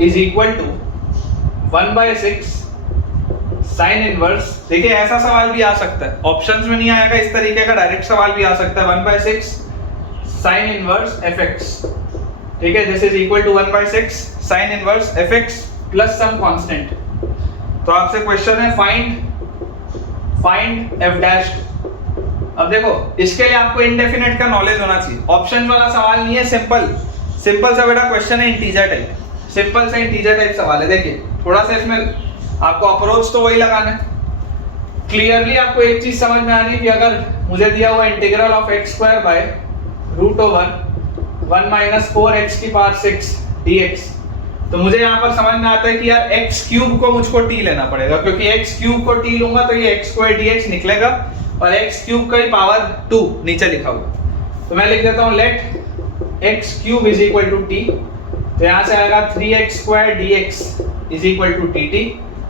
is equal to 1/6 sine inverse. देखिए ऐसा सवाल भी आ सकता है, ऑप्शंस में नहीं आएगा, इस तरीके का डायरेक्ट सवाल भी आ सकता है 1/6 साइन इनवर्स fx। ठीक है, this is equal to 1/6 sine inverse fx plus some constant. तो आपसे क्वेश्चन है फाइंड फाइंड एफ डैश। अब देखो इसके लिए आपको इंडेफिनेट का नॉलेज होना चाहिए, ऑप्शन वाला सवाल नहीं है, सिंपल सा बेटा क्वेश्चन है, इंटीजर टाइप, सिंपल सा इंटीजर टाइप सवाल है। देखिए थोड़ा सा इसमें आपको अप्रोच तो वही लगाना है। क्लियरली आपको एक चीज समझ में आ रही है कि अगर मुझे दिया हुआ integral of x square by root over 1 minus 4x की पावर 6 dx, तो मुझे यहाँ पर समझ में आता है कि यार एक्स क्यूब को मुझको टी लेना पड़ेगा, क्योंकि एक्स क्यूब को टी लूंगा तो ये एक्स स्क्वायर dx निकलेगा और एक्स क्यूब का पावर 2 नीचे लिखा हुआ। तो मैं लिख देता हूँ let x cube is equal to t, तो यहाँ से आएगा 3x square dx is equal to dt,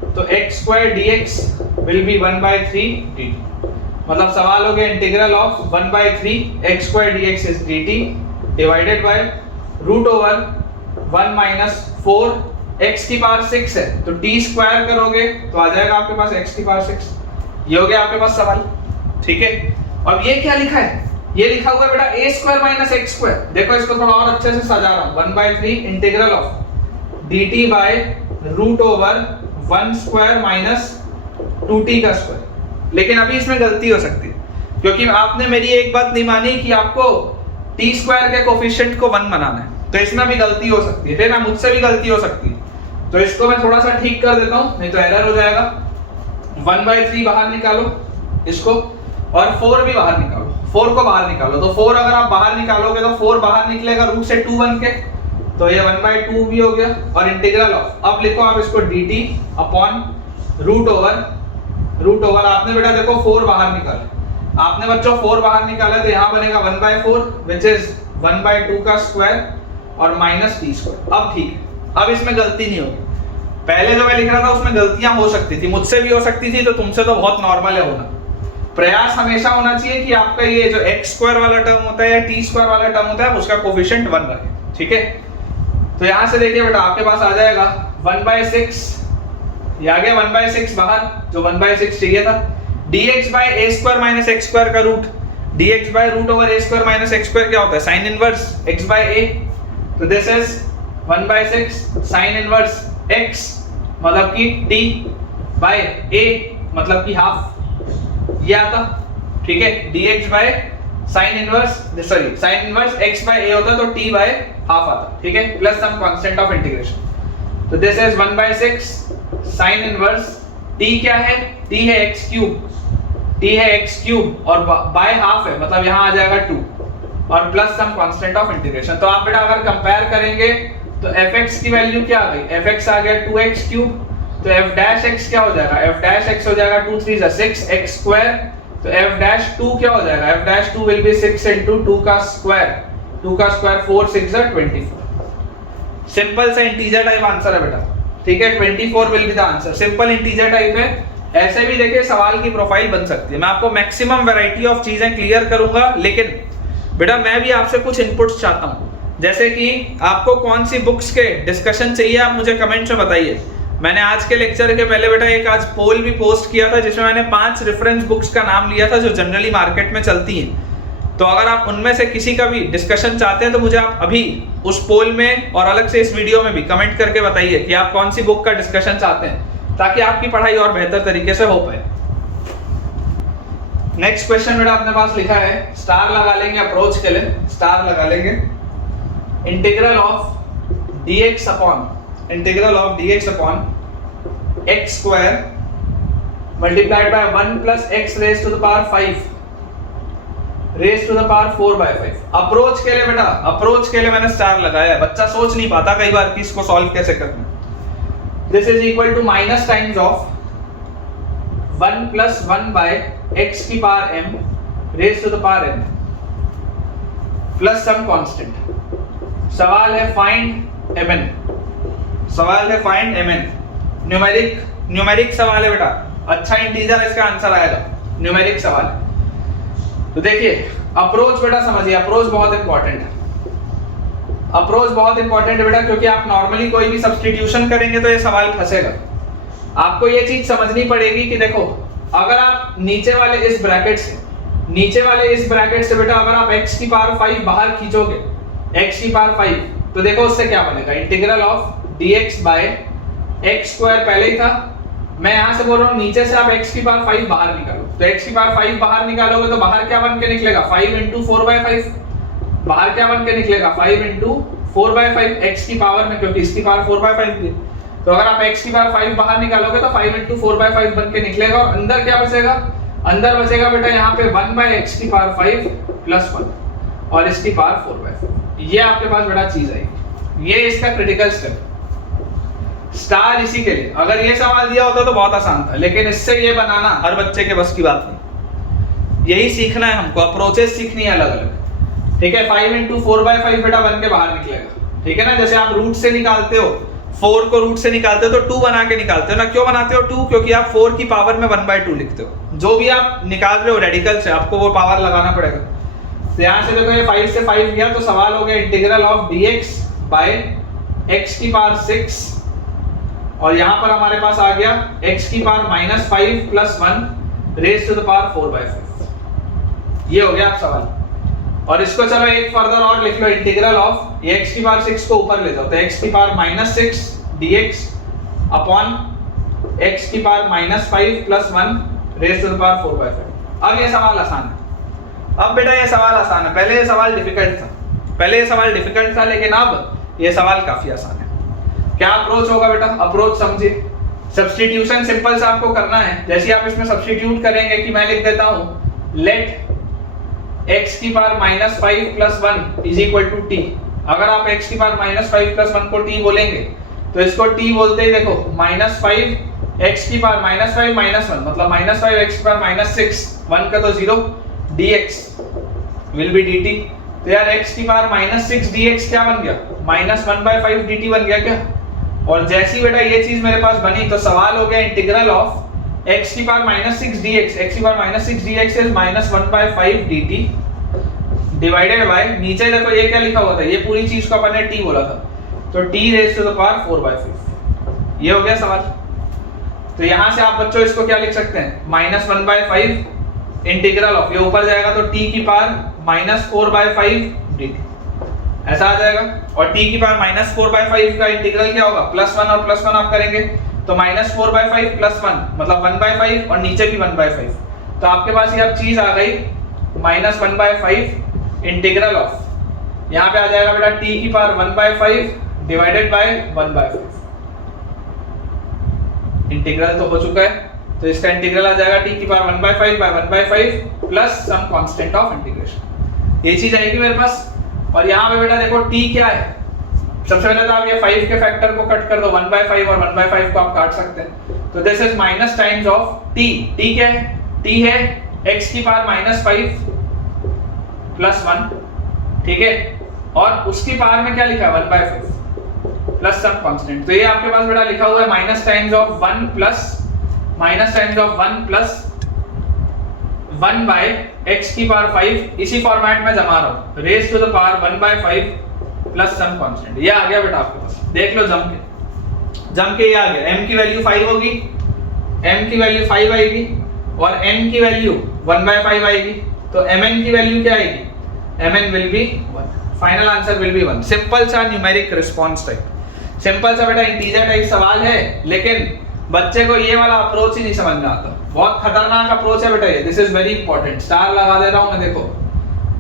तो x square dx will be 1/3 dt। मतलब सवाल हो गया integral of 1/3 x square dx is dt divided by root over 1 minus 4 x की पावर 6 है, तो t स्क्वायर करोगे तो आ जाएगा आपके पास x की पावर 6। ये हो गया आपके पास सवाल, ठीक है। अब ये क्या लिखा है, ये लिखा हुआ है बेटा a square minus x square. देखो इसको थोड़ा और अच्छे से सजा रहा हूं, 1/3 integral of dt by root over 1 square minus 2t का स्क्वायर। लेकिन अभी इसमें गलती हो सकती है, क्योंकि आपने मेरी एक बात नहीं मानी कि आपको t स्क्वायर के कोफिशिएंट को 1 बनाना है, तो इसमें भी गलती हो सकती है, ठीक है, मुझसे भी गलती हो सकती है। तो इसको मैं थोड़ा सा ठीक कर देता हूं, नहीं तो एरर हो जाएगा। 1/3 बाहर निकालो इसको, और 4 भी बाहर निकालो, 4 को बाहर निकालो। तो 4 अगर आप बाहर निकालोगे तो 4 बाहर निकलेगा रूट से 2 बन के, तो ये 1/2 भी हो गया। और इंटीग्रल ऑफ, अब लिखो आप इसको dt अपॉन रूट ओवर आपने बेटा देखो 4 बाहर निकाला, आपने बच्चों 4 बाहर निकाला, तो यहाँ बनेगा 1/4 विच इज 1/2 का स्क्वायर और माइनस टी स्क्वायर। अब ठीक है, अब इसमें गलती नहीं होगी। पहले जो मैं लिख रहा था उसमें गलतियां हो सकती थी, मुझसे भी हो सकती थी, तो तुमसे तो बहुत नॉर्मल है होना। प्रयास हमेशा होना चाहिए कि आपका ये जो x स्क्वायर वाला टर्म होता है या t स्क्वायर वाला टर्म होता है उसका कोफिशिएंट 1 रहे, ठीक है। तो यहां से देखिए बेटा आपके पास आ जाएगा 1/6, ये आ गया 1/6 बाहर, जो 1/6 चाहिए था। dx by a square minus x square का root, dx by root over a square minus x square क्या होता है, sine inverse x by a। तो this is 1/6 sine inverse x, मतलब कि t बाय a मतलब कि हाफ, ये आता, ठीक है। dx by sine inverse x by a होता तो t बाय हाफ आता, ठीक है, plus some constant of integration. तो this is 1/6 sine inverse t क्या है, t है x क्यूब और बाय हाफ है, मतलब यहाँ आ जाएगा 2 और plus some constant of integration. तो आप बेटा अगर कंपेयर करेंगे तो fx की वैल्यू क्या आ गई, fx आ गया 2x क्यूब, तो f डैश x क्या हो जाएगा, f डैश x हो जाएगा 2 3 6x स्क्वायर, तो f डैश 2 क्या हो जाएगा, f dash 2 will be 6 into 2 का स्क्वायर 4 6 24। सिंपल सा इंटीजर टाइप आंसर है बेटा, ठीक है, 24 will be the answer. Simple integer type है, ऐसे भी देखिए सवाल की प्रोफाइल बन सकती है। मैं आपको मैक्सिमम वैरायटी ऑफ चीजें क्लियर करूंगा, लेकिन बेटा मैं भी आपसे कुछ इनपुट्स चाहता हूं, जैसे कि आपको कौन सी बुक्स के डिस्कशन चाहिए आप मुझे कमेंट में बताइए। मैंने आज के लेक्चर के पहले बेटा एक आज पोल भी पोस्ट किया था, जिसमें मैंने 5 रेफरेंस बुक्स का नाम लिया था जो जनरली मार्केट में चलती हैं। तो अगर आप उनमें से किसी का भी डिस्कशन चाहते हैं तो मुझे आप अभी उस पोल में और अलग से इस वीडियो में भी कमेंट करके बताइए कि आप कौन सी बुक का डिस्कशन चाहते हैं, ताकि आपकी पढ़ाई और बेहतर तरीके से हो पाए। नेक्स्ट क्वेश्चन बेटा अपने पास लिखा है, स्टार लगा लेंगे अप्रोच के लिए, स्टार लगा लेंगे, integral of dx upon x square multiplied by 1 plus x raise to the power 5 raise to the power 4/5। Approach के लिए बेटा, अप्रोच के लिए मैंने स्टार लगाया है। बच्चा सोच नहीं पाता कई बार कि इसको सॉल्व कैसे करना है। This is equal to minus times of 1 plus 1 by x की power m raise to the power n plus some constant. सवाल है फाइंड mn, सवाल है फाइंड mn। न्यूमेरिक सवाल है बेटा, अच्छा इंटीजर इसका आंसर आएगा, न्यूमेरिक सवाल। तो देखिए अप्रोच बेटा समझिए, अप्रोच बहुत इंपॉर्टेंट है, अप्रोच बहुत इंपॉर्टेंट है बेटा, क्योंकि आप नॉर्मली कोई भी सब्स्टिट्यूशन करेंगे तो ये सवाल फंसेगा। आपको ये चीज समझनी पड़ेगी कि देखो अगर आप नीचे वाले इस ब्रैकेट से बेटा अगर आप x की पावर 5 बाहर खींचोगे, x की पावर 5, तो देखो उससे क्या बनेगा, integral of dx by x square पहले ही था। मैं यहां से बोल रहा हूं नीचे से आप x की पावर 5 बाहर निकालो, तो x की पावर 5 बाहर निकालोगे तो बाहर क्या बन के निकलेगा 5 इंटू 4/5, बाहर क्या बन के निकलेगा 5 इंटू 4/5 x की पावर में, क्योंकि इसकी पावर 4/5 थी। तो अगर आप x की पावर 5 बाहर निकालोगे तो 5 इंटू 4/5 बन के निकलेगा और अंदर क्या बचेगा, अंदर बचेगा बेटा यहाँ पे 1/x की पावर 5 प्लस 1 और इसकी पावर 4/5। ये आपके पास बेटा चीज आएगी, ये इसका क्रिटिकल स्टेप स्टार। इसी के लिए अगर ये सवाल दिया होता तो बहुत आसान था, लेकिन इससे ये बनाना हर बच्चे के बस की बात नहीं। यही सीखना है हमको, अप्रोचेस सीखनी है अलग अलग, ठीक है। 5 इंटू 4/5 बेटा बन के बाहर निकलेगा, ठीक है ना। जैसे आप रूट से निकालते हो, 4 को रूट से निकालते हो तो 2 बना के निकालते हो ना। क्यों बनाते हो 2? क्योंकि आप 4 की पावर में 1/2 लिखते हो। जो भी आप निकाल रहे हो रेडिकल से, आपको वो पावर लगाना पड़ेगा। तो यहाँ से देखो ये 5 से 5 गया तो सवाल हो गया integral of dx by x की पावर 6, और यहाँ पर हमारे पास आ गया x की power -5 plus 1 raise to the power 4/5। ये हो गया आप सवाल। और इसको चलो एक फर्दर और लिख लो, इंटीग्रल ऑफ x की पावर 6 को ऊपर ले जाओ तो x की पावर -6 dx अपॉन x की power -5 plus 1 raise to the power 4/5। अब ये सवाल आसान है। अब बेटा ये सवाल आसान है, पहले ये सवाल डिफिकल्ट था, पहले ये सवाल डिफिकल्ट था, लेकिन अब ये सवाल काफी आसान है। क्या अप्रोच होगा बेटा, अप्रोच समझिए। सब्स्टिट्यूशन सिंपल सा आपको करना है। जैसे आप इसमें सब्स्टिट्यूट करेंगे कि मैं लिख देता हूं लेट x की power -5 plus 1 is equal to t। अगर आप x की पावर -5 प्लस 1 को t बोलेंगे तो इसको t बोलते ही देखो -5 x की पावर -5 -1 मतलब -5 x की पावर -6, 1 का तो 0 dx विल बी dt। तो यार x की पावर -6 dx क्या बन गया, -1/5 dt बन गया क्या। और जैसी बेटा ये चीज मेरे पास बनी तो सवाल हो गया इंटीग्रल ऑफ x की पावर -6 dx, x की power -6 dx is -1/5 dt divided by, नीचे देखो ये क्या लिखा हुआ था, ये पूरी चीज को अपन ने t बोला था तो t raise to the power 4/5। ये हो गया सवाल। तो यहां से आप बच्चों इसको क्या लिख सकते हैं, -1/5 इंटीग्रल ऑफ, ये ऊपर जाएगा तो t की पावर -4/5 dt ऐसा आ जाएगा। और t की पावर -4/5 का इंटीग्रल क्या होगा, +1 और +1 आप करेंगे तो -4/5 प्लस 1 मतलब 1/5 और नीचे भी 1/5। तो आपके पास ये अब चीज आ गई -1/5 इंटीग्रल ऑफ, यहाँ पे आ जाएगा बेटा t की पावर 1/5 डिवाइडेड बाय 1/5। इंटीग्रल तो हो चुका है तो इसका इंटीग्रल आ जाएगा t की power 1/5 by 1/5 plus some constant of integration. ये चीज आएगी मेरे पास। और यहाँ पे बेटा देखो t क्या है, सबसे पहले तो आप ये 5 के फैक्टर को कट कर दो, 1/5 और 1/5 को आप काट सकते हैं। तो this is minus times of t। t क्या है, t है x की पावर -5 प्लस 1, ठीक है, और उसकी पावर में क्या लिखा है 1/5 प्लस सम कांस्टेंट। तो ये आपके पास बेटा लिखा हुआ है minus times of 1 plus 1 by x की पावर 5, इसी फॉर्मेट में जमा रहा हूं, raise to the power 1/5 plus some constant. ये आ गया बेटा आपके पास, देख लो जम के ये आ गया। m की वैल्यू 5 होगी, m की वैल्यू 5 आएगी और n की वैल्यू 1/5 आएगी। तो mn की वैल्यू क्या आएगी, mn will be 1, final answer will be 1। Simple सा न्यूमेरिक रिस्पांस टाइप, सिंपल सा बेटा इंटीजर टाइप सवाल है, लेकिन बच्चे को ये वाला अप्रोच ही नहीं समझ में आता। बहुत खतरनाक अप्रोच है बेटा ये, this is very important, star लगा दे रहा हूं मैं, देखो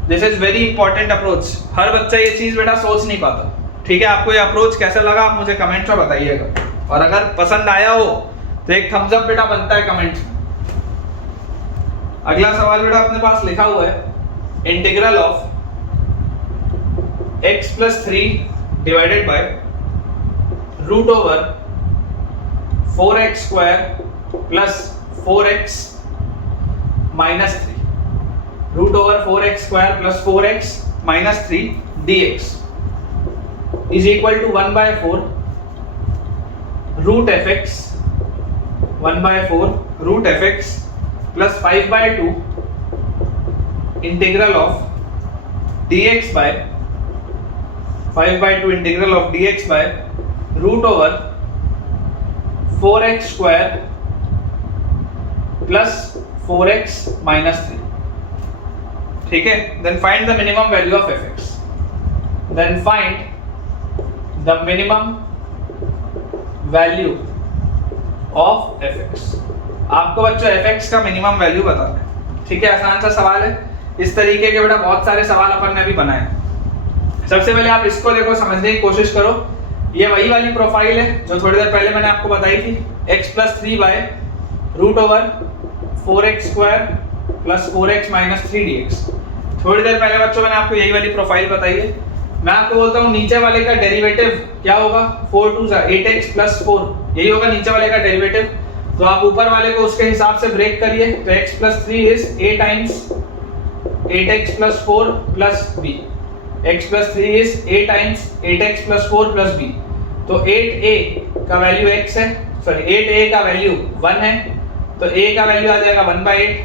this is very important approach. हर बच्चा ये चीज बेटा सोच नहीं पाता, ठीक है। आपको ये अप्रोच कैसा लगा आप मुझे कमेंट में बताइएगा, और अगर पसंद आया हो तो एक थम्स अप बेटा बनता है कमेंट। अगला सवाल बेटा अपने पास लिखा हुआ है integral of x + 3 divided by √4x² plus 4x minus 3, √4x² plus 4x minus 3 dx is equal to 1/4 √fx 1/4 √fx plus 5/2 integral of dx by 5/2 integral of dx by √4x² plus 4x minus 3, ठीक है। Then find the minimum value of fx, then find the minimum value of fx। आपको बच्चों fx का minimum value बताना है। ठीक है, आसान सा सवाल है। इस तरीके के बेटा बहुत सारे सवाल अपन ने अभी बनाए। सबसे पहले आप इसको देखो, समझने की कोशिश करो। ये वही वाली प्रोफाइल है जो थोड़ी देर पहले मैंने आपको बताई थी, x + 3 bye √4x² + 4x - 3 dx। थोड़ी देर पहले बच्चों मैंने आपको यही वाली प्रोफाइल बताई है। मैं आपको बोलता हूँ नीचे वाले का डेरिवेटिव क्या होगा, 4 2 8x + 4, यही होगा नीचे वाले का डेरिवेटिव। तो आप ऊपर वाले को उसके हिसाब से ब्रेक करिए। तो x + 3 is a times 8x + 4 + b। x + 3 is a times 8x + 4 + b। तो 8a का वैल्यू x है, सॉरी 8a का वैल्यू 1 है, तो a का वैल्यू आ जाएगा 1/8।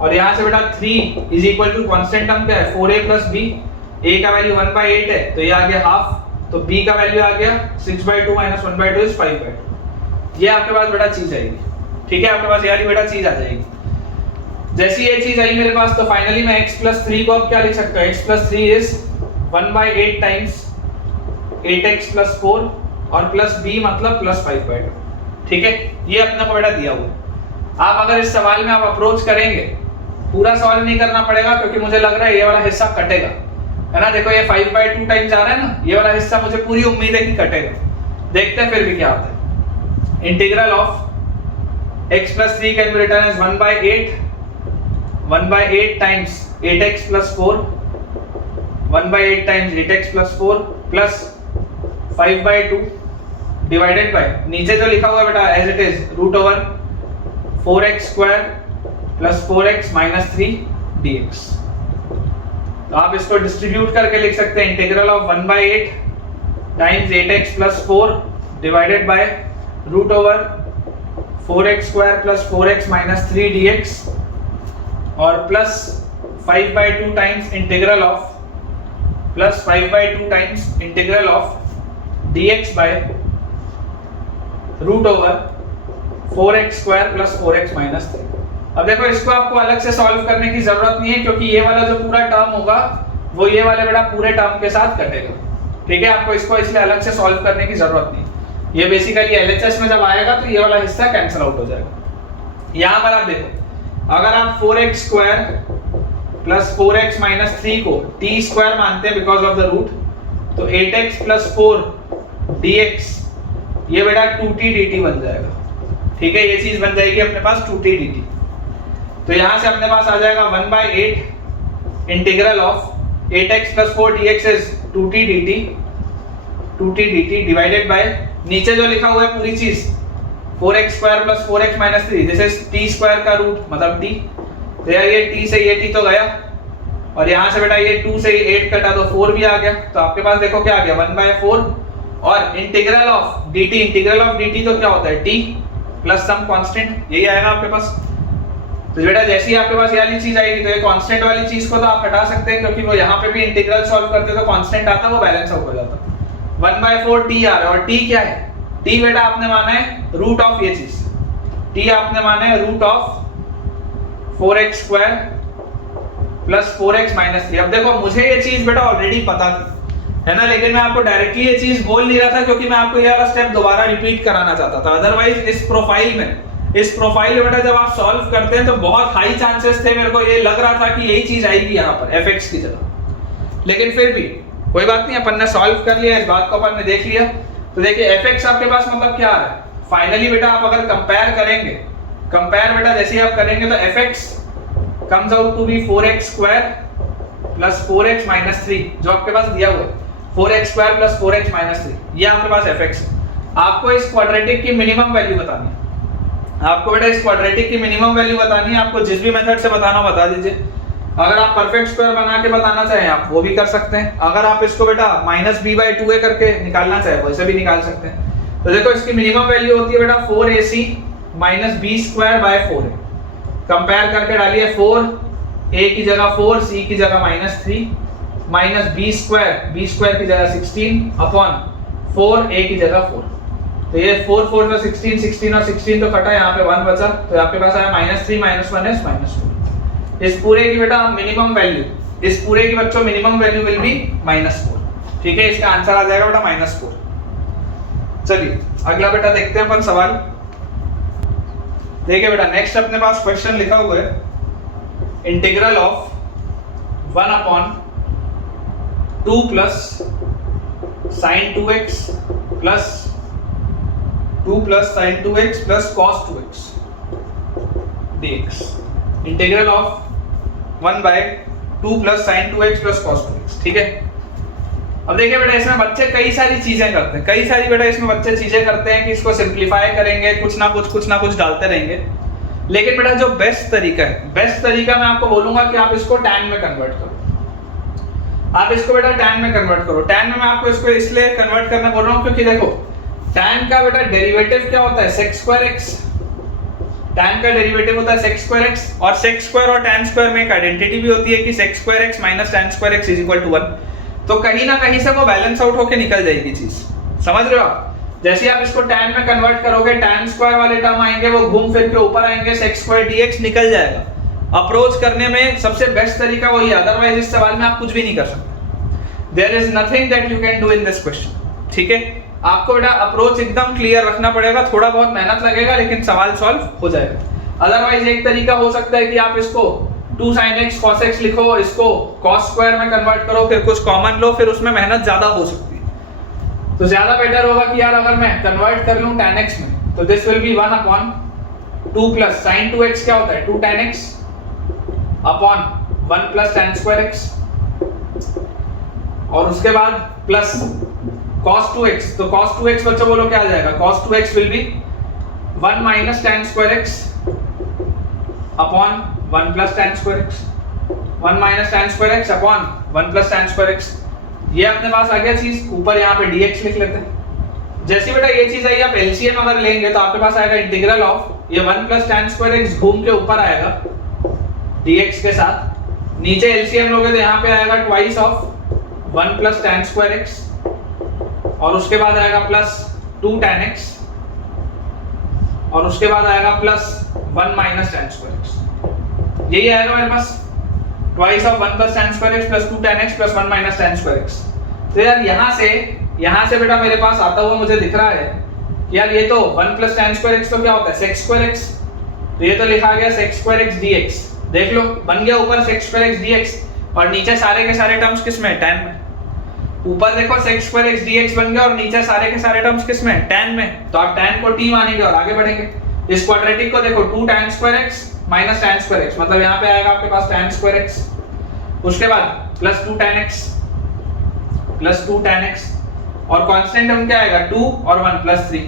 और यहाँ से बेटा 3 is equal to constant term क्या है, 4a + b। a का वैल्यू 1/8 है, तो ये आ गया हाफ। तो b का वैल्यू आ गया 6/2 - 1/2 इज 5/2। ये आपके पास बेटा चीज आएगी। ठीक है, आपके पास ये वाली बेटा चीज आ जाएगी। जैसी ये चीज आई मेरे पास, तो फाइनली मैं x + 3 को अब क्या लिख सकता हूँ, x + 3 इज 1/8 टाइम्स 8x + 4 और प्लस b मतलब +5/2। ठीक है, ये अपने को बेटा दिया हुआ। आप अगर इस सवाल में आप अप्रोच करेंगे, पूरा सवाल नहीं करना पड़ेगा क्योंकि मुझे लग रहा है ये वाला हिस्सा कटेगा, है ना। देखो ये 5/2 टाइम्स आ रहा है ना, ये वाला हिस्सा मुझे पूरी उम्मीद है कि कटेगा। देखते हैं फिर भी क्या होता है। Integral of x + 3 can be written as 1/8 times 8x + 4, 1/8 times 8x + 4 plus 5/2 divided by, नीचे जो लिखा हुआ है बेटा as it is √4x² + 4x - 3 dx। तो आप इसको डिस्ट्रीब्यूट करके लिख सकते हैं, integral of 1/8 times 8x + 4 divided by √4x² + 4x - 3 dx और plus 5/2 times integral of dx by √4x² + 4x - 3। अब देखो इसको आपको अलग से सॉल्व करने की जरूरत नहीं है क्योंकि ये वाला जो पूरा टर्म होगा वो ये वाले बेटा पूरे टर्म के साथ कटेगा। ठीक है, आपको इसको इसलिए अलग से सॉल्व करने की जरूरत नहीं। ये बेसिकली एलएचएस में जब आएगा तो ये वाला हिस्सा कैंसिल आउट हो जाएगा। यहां पर आप देखो, अगर आप 4x² + 4x - 3 को t² मानते हैं बिकॉज ऑफ द रूट, तो 8x + 4 dx ये बेटा 2t dt बन जाएगा। ठीक है, ये चीज बन जाएगी अपने पास 2t dt। तो यहां से अपने पास आ जाएगा 1/8 integral of 8x + 4 dx is 2t dt divided by, नीचे जो लिखा हुआ है पूरी चीज 4x² + 4x - 3, this is t² का रूट मतलब t। तो यार ये t से ये t तो गया और यहां से बेटा ये 2 से 8 कटा तो 4 भी आ गया। तो आपके पास देखो क्या आ गया 1/4 और इंटीग्रल ऑफ dt तो क्या होता है t प्लस सम कांस्टेंट, यही आएगा आपके पास। तो बेटा जैसे ही आपके पास ये वाली चीज आएगी तो ये कांस्टेंट वाली चीज को तो आप हटा सकते हैं क्योंकि वो यहाँ पे भी इंटीग्रल सॉल्व करते तो कांस्टेंट आता, वो बैलेंस आउट हो जाता। 1/4 t आ रहा है और t क्या है, t बेटा आपने माना है रूट ऑफ ये चीज, t आपने माना है रूट ऑफ 4x² + 4x - 3। अब देखो मुझे ये चीज बेटा ऑलरेडी पता थी, है ना, लेकिन मैं आपको डायरेक्टली ये चीज बोल नहीं रहा था क्योंकि मैं आपको ये वाला स्टेप दोबारा रिपीट कराना चाहता था। अदरवाइज इस प्रोफाइल में बेटा जब आप सॉल्व करते हैं तो बहुत हाई चांसेस थे, मेरे को ये लग रहा था कि यही चीज आएगी यहाँ पर fx की जगह, लेकिन फिर भी कोई बात नहीं, अपन ने सॉल्व कर लिया, इस बात को अपन ने देख लिया। तो देखिए fx आपके पास मतलब क्या आ रहा है, फाइनली बेटा आप अगर कंपेयर बेटा जैसे आप करेंगे तो fx comes out to be 4x² + 4x - 3 जो आपके पास दिया हुआ है 4x² + 4x - 3, ये आपके पास fx है। आपको इस क्वाड्रेटिक की मिनिमम वैल्यू बतानी है, आपको बेटा इस क्वाड्रेटिक की मिनिमम वैल्यू बतानी है। आपको जिस भी मेथड से बताना हो बता दीजिए। अगर आप परफेक्ट स्क्वायर बना के बताना चाहें आप वो भी कर सकते हैं, अगर आप इसको बेटा -b/2a करके निकालना चाहे वैसे भी निकाल सकते हैं। तो देखो इसकी मिनिमम वैल्यू होती है बेटा 4ac - b²/4a। कंपेयर करके डालिए 4a की जगह 4, c की जगह -3 -b² की जगह 16 अपॉन 4a की जगह 4। तो ये 4 4 तो 16 16 और 16 तो कटा, यहाँ पे 1 बचा, तो आपके पास आया -3 -1 is -2। इस पूरे की बेटा मिनिमम वैल्यू, इस पूरे की बच्चों मिनिमम वैल्यू विल बी -4। ठीक है, इसका आंसर आ जाएगा बेटा -4। चलिए अगला बेटा देखते हैं अपन सवाल। देखिए बेटा नेक्स्ट अपने पास क्वेश्चन लिखा हुआ है, integral of 1/2 plus sin 2x plus 2 plus sin 2x plus cos 2x dx। Integral of 1/2 plus sin 2x plus cos 2x, ठीक है। अब देखिए बेटा इसमें बच्चे कई सारी चीजें करते हैं, कई सारी बेटा इसमें बच्चे चीजें करते हैं कि इसको सिंप्लीफाई करेंगे, कुछ ना कुछ डालते रहेंगे। लेकिन बेटा जो बेस्ट तरीका है, बेस्ट तरीका मैं आपको बोलूंगा कि आप इसको tan में कन्वर्ट करो। आप इसको बेटा tan में कन्वर्ट करो। tan में मैं आपको इसको इसलिए कन्वर्ट करना बोल रहा हूँ क्योंकि देखो tan का बेटा डेरिवेटिव क्या होता है, sec2x। tan का डेरिवेटिव होता है sec2x, और sec2 और tan स्क्वायर में एक आइडेंटिटी भी होती है कि sec2x - tan2x = 1। तो कहीं ना कहीं से वो बैलेंस आउट होके निकल जाएगी चीज, समझ रहे हो आप। जैसे आप इसको tan में कन्वर्ट करोगे, tan स्क्वायर वाले टर्म आएंगे, वो घूम फिर के ऊपर आएंगे, sec2 dx निकल जाएगा। अप्रोच करने में सबसे बेस्ट तरीका वही है, अदरवाइज इस सवाल में आप कुछ भी नहीं कर सकते। There is nothing that you can do in this question, ठीक है। आपको बेटा अप्रोच एकदम क्लियर रखना पड़ेगा, थोड़ा बहुत मेहनत लगेगा लेकिन सवाल सॉल्व हो जाएगा। अदरवाइज एक तरीका हो सकता है कि आप इसको 2 sin x cos x लिखो, इसको cos स्क्वायर में कन्वर्ट करो, फिर कुछ कॉमन लो, फिर उसमें मेहनत ज्यादा हो सकती है। तो ज्यादा बेटर होगा कि यार अगर मैं कन्वर्ट कर लूं tan x में, तो this will B 1/2 plus sin 2x क्या होता है 2 tan x upon 1 plus tan square x, और उसके बाद प्लस cos 2x। तो cos 2x बच्चों बोलो क्या आ जाएगा, cos 2x will be 1 minus tan square x upon 1 plus tan square x, 1 minus tan square x upon 1 plus tan square x। ये अपने पास आ गया चीज, ऊपर यहाँ पे dx लिख लेते हैं। जैसे बेटा ये चीज आई, आप एलसीएम अगर लेंगे तो आपके पास आएगा इंटीग्रल ऑफ ये 1 प्लस tan स्क्वायर x घूम के ऊपर आएगा dx के साथ, नीचे एलसीएम लोगे तो यहाँ पे आएगा twice of 1 plus tan square x, और उसके बाद आएगा प्लस 2 tan x, और उसके बाद आएगा plus 1 minus tan square x। यही आएगा मेरे पास twice of 1 plus tan square x plus 2 tan x plus 1 minus tan square x। तो यार यहाँ से बेटा मेरे पास आता हुआ मुझे दिख रहा है कि यार ये तो 1 प्लस tan स्क्वायर x तो क्या होता है sec स्क्वायर x, तो ये तो लिखा गया sec स्क्वायर x dx। देख लो बन गया ऊपर sec स्क्वायर x dx, और नीचे सारे के सारे टर्म्स किस में, tan में। ऊपर देखो sec स्क्वायर x dx बन गया, और नीचे सारे के सारे टर्म्स किस में, tan में। तो आप tan को t मानेंगे और आगे बढ़ेंगे। इस क्वाड्रेटिक को देखो 2 tan square x minus tan square x, मतलब यहाँ पे आएगा आपके पास tan स्क्वायर x, उसके बाद plus 2 tan x plus 2 tan x, और कांस्टेंट हम क्या आएगा 2 और 1 प्लस 3,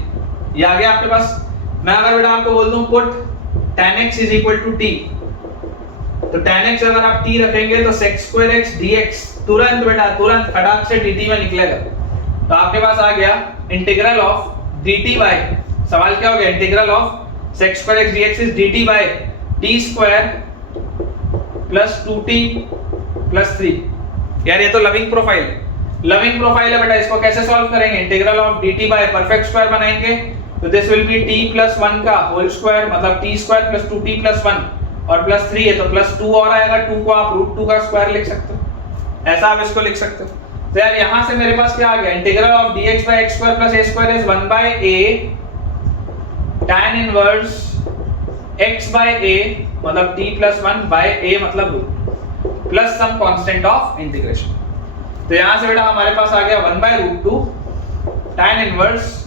ये आ गया आपके पास। मैं अगर बेटा आपको बोल दूं put tan x is equal to t, तो tan x अगर आप t रखेंगे तो sec स्क्वायर x dx तुरंत फटाक से dt में निकलेगा। तो आपके पास आ गया इंटीग्रल ऑफ dt बाय, सवाल क्या हो गया, integral of sec square x dx is dt by t square plus 2t plus 3। यार ये तो लविंग प्रोफाइल है बेटा, इसको कैसे सॉल्व करेंगे, integral of dt bye perfect square बनाएंगे, तो this will be t plus 1 का होल स्क्वायर, मतलब t square plus 2t plus 1 और प्लस 3 है तो प्लस 2 और आएगा, 2 को आप √2 का स्क्वायर लिख सकते हो, ऐसा आप इसको लिख सकते हो। तो यार यहां से मेरे पास क्या आ गया, integral of dx by x square plus a square is 1 by a tan inverse x by a, मतलब t प्लस 1 बाय a मतलब √2 plus some constant of integration. तो यहां से बेटा हमारे पास आ गया 1 by √2 tan inverse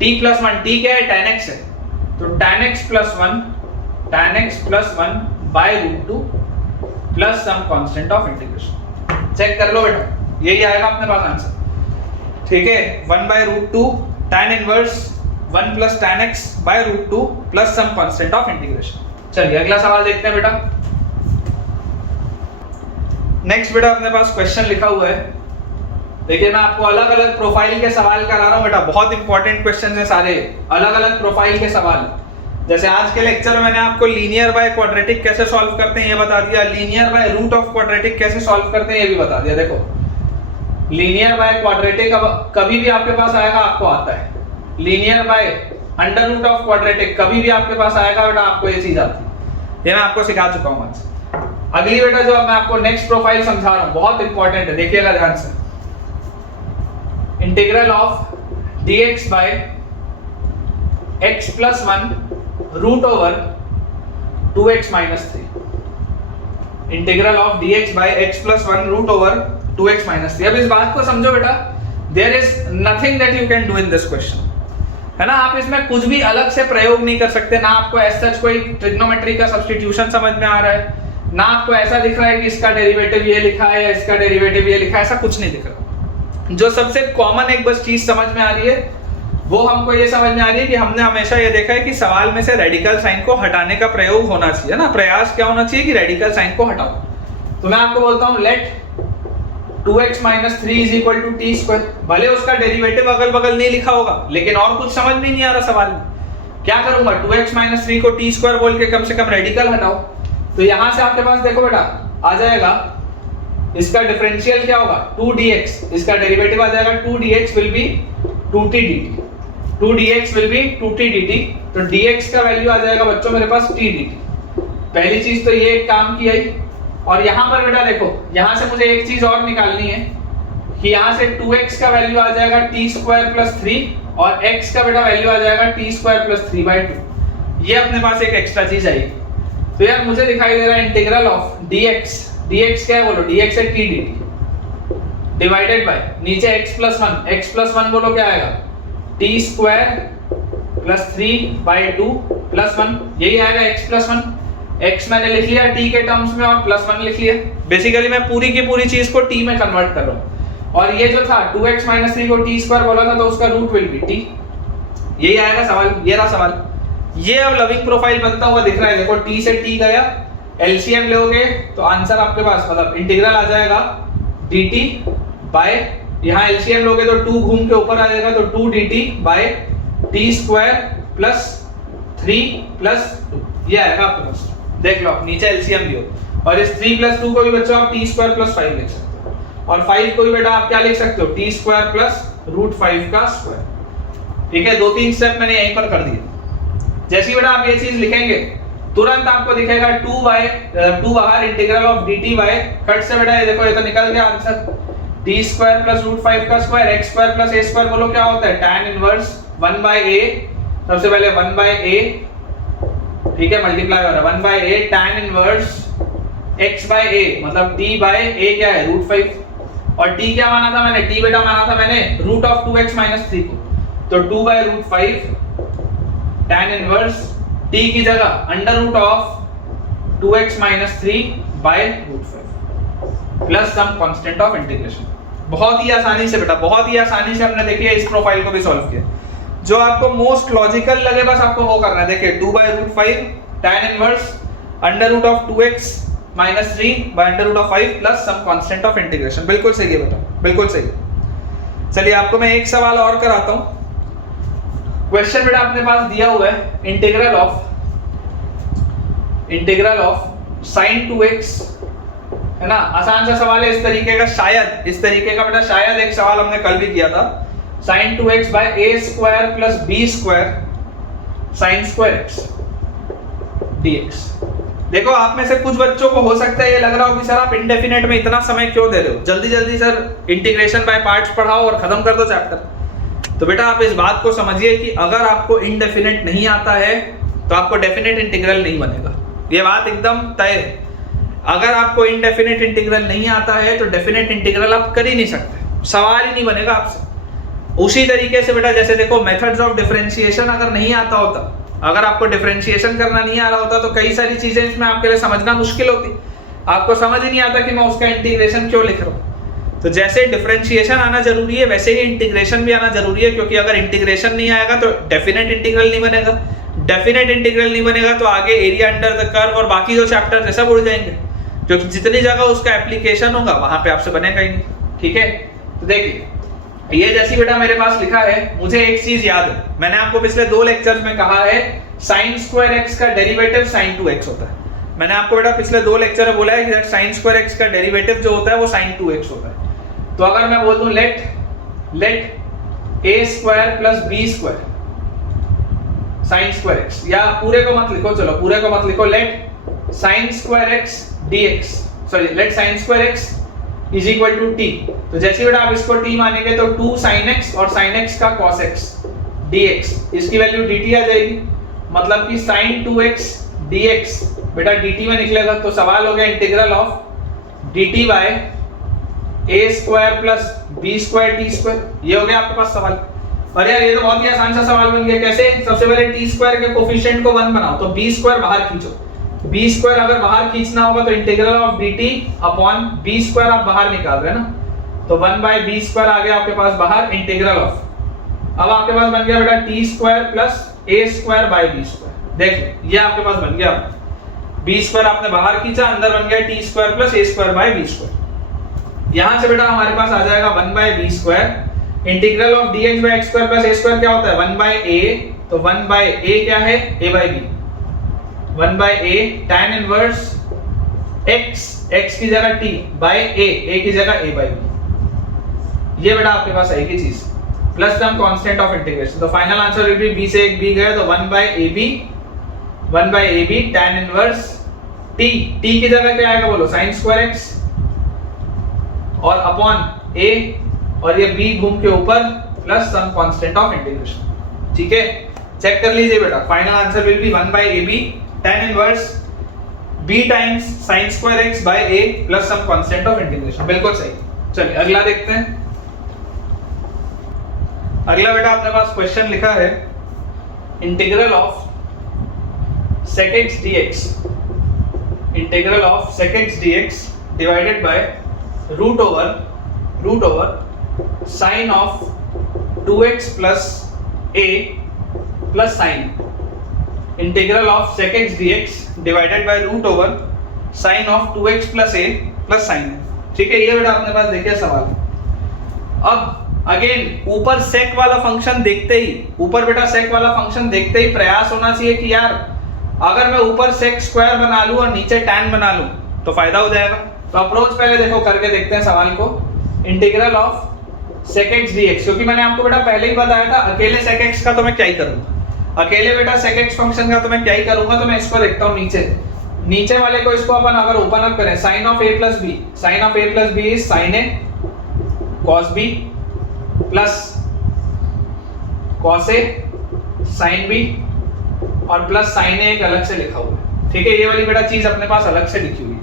t plus 1, t क्या है tan x है, तो tan x plus 1 by √2 plus some constant of integration. Check कर लो बेटा, यही आएगा अपने पास आंसर, ठीक है। 1 by √2 tan inverse 1 plus tan x by √2 plus some constant of integration. चलिए अगला सवाल देखते हैं बेटा। नेक्स्ट बेटा अपने पास क्वेश्चन लिखा हुआ है, देखिए मैं आपको अलग अलग प्रोफाइल के सवाल करा रहा हूं बेटा, बहुत इंपॉर्टेंट क्वेश्चन है सारे, अलग अलग प्रोफाइल के सवाल। जैसे आज के लेक्चर में मैंने आपको लीनियर बाय क्वाड्रेटिक कैसे सॉल्व करते हैं ये बता दिया, linear by root of quadratic कैसे सॉल्व करते हैं ये भी बता दिया। देखो लीनियर बाय क्वाड्रेटिक अब कभी भी आपके पास आएगा आपको आता है, linear by under root of quadratic कभी भी आपके पास आएगा बेटा आपको ये चीज आती है, ये मैं आपको सिखा चुका हूं आज। अगली बेटा जो अब मैं आपको नेक्स्ट प्रोफाइल समझा रहा हूं बहुत इंपॉर्टेंट है, देखिएगा ध्यान से। Integral of dx by x plus 1 root over 2x minus 3, integral of dx by x plus 1 root over 2x minus 3। अब इस बात को समझो बेटा, there is nothing that you can do in this question, है ना। आप इसमें कुछ भी अलग से प्रयोग नहीं कर सकते, ना आपको एज सच कोई ट्रिग्नोमेट्री का सब्स्टिट्यूशन समझ में आ रहा है, ना आपको ऐसा दिख रहा है कि इसका डेरिवेटिव ये लिखा है या इसका डेरिवेटिव ये लिखा है, ऐसा कुछ नहीं दिख रहा। जो सबसे कॉमन एक बस चीज समझ में आ रही है वो हमको ये समझ में आ रही है कि हमने हमेशा ये देखा है कि सवाल में से रेडिकल साइन को हटाने का प्रयोग होना चाहिए ना, प्रयास क्या होना चाहिए कि रेडिकल साइन को हटाओ। तो मैं आपको बोलता हूं let 2x minus 3 is equal to t square, भले उसका डेरिवेटिव अगल बगल नहीं लिखा होगा, लेकिन और कुछ समझ में नहीं आ रहा सवाल में, क्या करूंगा 2x माइनस 3 को टी स्क्वायर बोल के कम से कम रेडिकल हटाओ। तो यहां से आपके पास देखो बेटा आ जाएगा, इसका डिफरेंशियल क्या होगा 2dx, इसका डेरिवेटिव आ जाएगा 2dx will be 2t dt, 2dx will be 2t dt। तो dx का वैल्यू आ जाएगा बच्चों मेरे पास t dt। पहली चीज तो ये एक काम की आई, और यहां पर बेटा देखो यहां से मुझे एक चीज और निकालनी है कि यहां से 2x का वैल्यू आ जाएगा t स्क्वायर प्लस 3 और x का बेटा वैल्यू आ जाएगा t स्क्वायर प्लस 3/2। ये अपने पास एक एक्स्ट्रा चीज आई। तो यार मुझे दिखाई दे रहा है इंटीग्रल ऑफ dx, dx क्या है बोलो, dx है t dt डिवाइडेड बाय नीचे x प्लस 1 बोलो क्या आएगा t स्क्वायर प्लस 3/2 प्लस 1, यही आएगा x प्लस 1। x मैंने लिख लिया t के टर्म्स में और प्लस 1 लिख लिया। बेसिकली मैं पूरी की पूरी चीज को t में कन्वर्ट कर रहा हूं, और ये जो था 2x माइनस 3 को t स्क्वायर बोला था तो उसका रूट विल बी t, यही आएगा सवाल। ये रहा सवाल, ये अब लविंग प्रोफाइल बनता हुआ दिख रहा है। देखो t से t गया, एलसीएम लोगे तो आंसर आपके पास मतलब इंटीग्रल आ जाएगा dt बाय, यहां एलसीएम लोगे तो 2 घूम के ऊपर आ जाएगा तो 2 dt by t square plus 3 plus 2, ये आएगा आपके पास। देख लो आप नीचे एलसीएम लियो, और इस 3 प्लस 2 को भी बच्चों आप t स्क्वायर प्लस 5 लिख सकते हो, और 5 को भी बेटा आप क्या लिख सकते हो t स्क्वायर प्लस रूट 5 का स्क्वायर। ठीक है, 2-3 स्टेप मैंने यहीं पर कर दिए। जैसे ही बेटा आप ये चीज लिखेंगे तुरंत आपको दिखेगा 2 बाहर integral of dt by, cut से बेटा ये देखो ये तो निकल गया answer t square plus root 5 का square, x square plus a square बोलो क्या होता है tan इनवर्स 1/a, सबसे पहले 1/a, ठीक है मल्टीप्लाई हो रहा है 1/a tan इनवर्स x/a, मतलब t बाय a क्या है रूट 5, और t क्या माना था मैंने, t बेटा माना था मैंने रूट ऑफ 2x माइनस 3 को, तो 2/√5 tan इनवर्स t की जगह under root of 2x minus 3/√5 plus some constant of integration. बहुत ही आसानी से बेटा, बहुत ही आसानी से हमने देखिए इस प्रोफाइल को भी सॉल्व किया। जो आपको मोस्ट लॉजिकल लगे बस आपको वो करना है। देखिए 2/√5 tan inverse under root of 2x minus 3 by under root of 5 plus some constant of integration. बिल्कुल सही है बेटा, बिल्कुल सही है। चलिए आपको मैं एक सवाल और कराता हूं। क्वेश्चन बेटा अपने पास दिया हुआ है इंटीग्रल ऑफ sin 2x, है ना। आसान सा सवाल है इस तरीके का, शायद इस तरीके का बेटा शायद एक सवाल हमने कल भी किया था, sin 2x by a square plus b square sin square x dx। देखो आप में से कुछ बच्चों को हो सकता है ये लग रहा हो कि सर आप इंडेफिनेट में इतना समय क्यों दे रहे हो, जल्दी जल्दी सर इंटीग्रेशन बाय पार्ट्स पढ़ाओ और खत्म कर दो चैप्टर। तो बेटा आप इस बात को समझिए कि अगर आपको इंडेफिनेट नहीं आता है तो आपको डेफिनेट इंटीग्रल नहीं बनेगा, ये बात एकदम तय है। अगर आपको इनडेफिनेट इंटीग्रल नहीं आता है तो डेफिनेट इंटीग्रल आप कर ही नहीं सकते, सवाल ही नहीं बनेगा आपसे। उसी तरीके से बेटा जैसे देखो मेथड्स ऑफ डिफरेंशिएशन अगर नहीं आता होता, अगर आपको डिफरेंशिएशन करना नहीं आ रहा होता तो कई सारी चीजें इसमें आपके लिए समझना मुश्किल होती, आपको समझ ही नहीं आता कि मैं उसका इंटीग्रेशन क्यों लिख रहा हूँ। तो जैसे डिफरेंशिएशन आना जरूरी है वैसे ही इंटीग्रेशन भी आना जरूरी है, क्योंकि अगर इंटीग्रेशन नहीं आएगा तो डेफिनेट इंटीग्रल नहीं बनेगा, डेफिनेट इंटीग्रल नहीं बनेगा तो आगे एरिया अंडर द कर्व और बाकी जो चैप्टर है सब उड़ जाएंगे, क्योंकि जितनी जगह उसका एप्लीकेशन होगा वहां पे आपसे बनेगा ही नहीं। ठीक है, तो देखिए ये जैसी बेटा मेरे पास लिखा है, मुझे एक चीज याद है, मैंने आपको पिछले 2 लेक्चर्स में कहा है sin स्क्वायर x का डेरिवेटिव sin 2x होता है। मैंने आपको बेटा पिछले 2 लेक्चर में बोला है कि sin स्क्वायर x का डेरिवेटिव जो होता है वो sin 2x होता है। तो अगर मैं बोल दूं let a square plus b square sin square x, या पूरे को मत लिखो, चलो पूरे को मत लिखो, let sin square x dx, sorry let sin square x is equal to t। तो जैसे बेटा आप इसको t मानेंगे तो 2 sin x और sin x का cos x dx, इसकी वैल्यू dt आ जाएगी, मतलब कि sin 2x dx बेटा dt में निकलेगा, तो सवाल हो गया integral of dt by a square plus b square t square. ये हो गया आपके पास सवाल। और यार ये तो बहुत ही आसान सा सवाल बन गया। कैसे? सबसे पहले t स्क्वायर के कोफिशिएंट को 1 बनाओ, तो b स्क्वायर बाहर खींचो। b स्क्वायर अगर बाहर खींचना होगा तो integral of dt upon b square आप बाहर निकाल रहे हैं ना, तो 1 बाय b स्क्वायर आ गया आपके पास बाहर इंटीग्रल ऑफ। अब आपके पास बन गया बेटा t square plus a square by b square. देखो ये आपके पास बन गया, b स्क्वायर आपने बाहर खींचा, अंदर बन गया t square plus a square by b square. यहां से बेटा हमारे पास आ जाएगा 1 by b square, integral of dx by x square plus a square क्या होता है 1 बाय a, तो 1 बाय a क्या है a by b, 1 by a tan inverse x की जगह t बाय a की जगह a बाय b। ये बेटा आपके पास है एक ही चीज, plus some constant of integration. तो final answer will be b से एक b गया तो 1 by ab tan inverse t की जगह क्या आएगा बोलो sin स्क्वायर x और अपॉन a, और ये b घूम के ऊपर plus some constant of integration. ठीक है, चेक कर लीजिए बेटा। Final answer will be 1 by ab tan inverse b times sin square x by a plus some constant of integration. बिल्कुल सही। चलिए अगला देखते हैं। अगला बेटा अपने पास क्वेश्चन लिखा है integral of sec x dx, integral of sec x dx divided by root over sin of 2x plus a plus sin, integral of sec x dx divided by root over sin of 2x plus a plus sin। ठीक है, ये बेटा अपने पास देखिए सवाल। अब again ऊपर sec वाला फंक्शन देखते ही, ऊपर बेटा sec वाला फंक्शन देखते ही प्रयास होना चाहिए कि यार अगर मैं ऊपर sec स्क्वायर बना लूं और नीचे tan बना लूं तो फायदा हो जाएगा। तो अप्रोच पहले देखो करके देखते हैं सवाल को। Integral of sec x dx, क्योंकि मैंने आपको बेटा पहले ही बताया था अकेले sec x का तो मैं क्या ही करूंगा, अकेले बेटा sec x फंक्शन का तो मैं क्या ही करूंगा। तो मैं इसको देखता हूं नीचे वाले को, इसको अपन अगर ओपन अप करें sin of a plus b, sin of a plus b is sin a cos b plus cos a sin b और प्लस sin a एक अलग से लिखा हुआ है। ठीक है, ये वाली बेटा चीज अपने पास अलग से लिखी हुई है।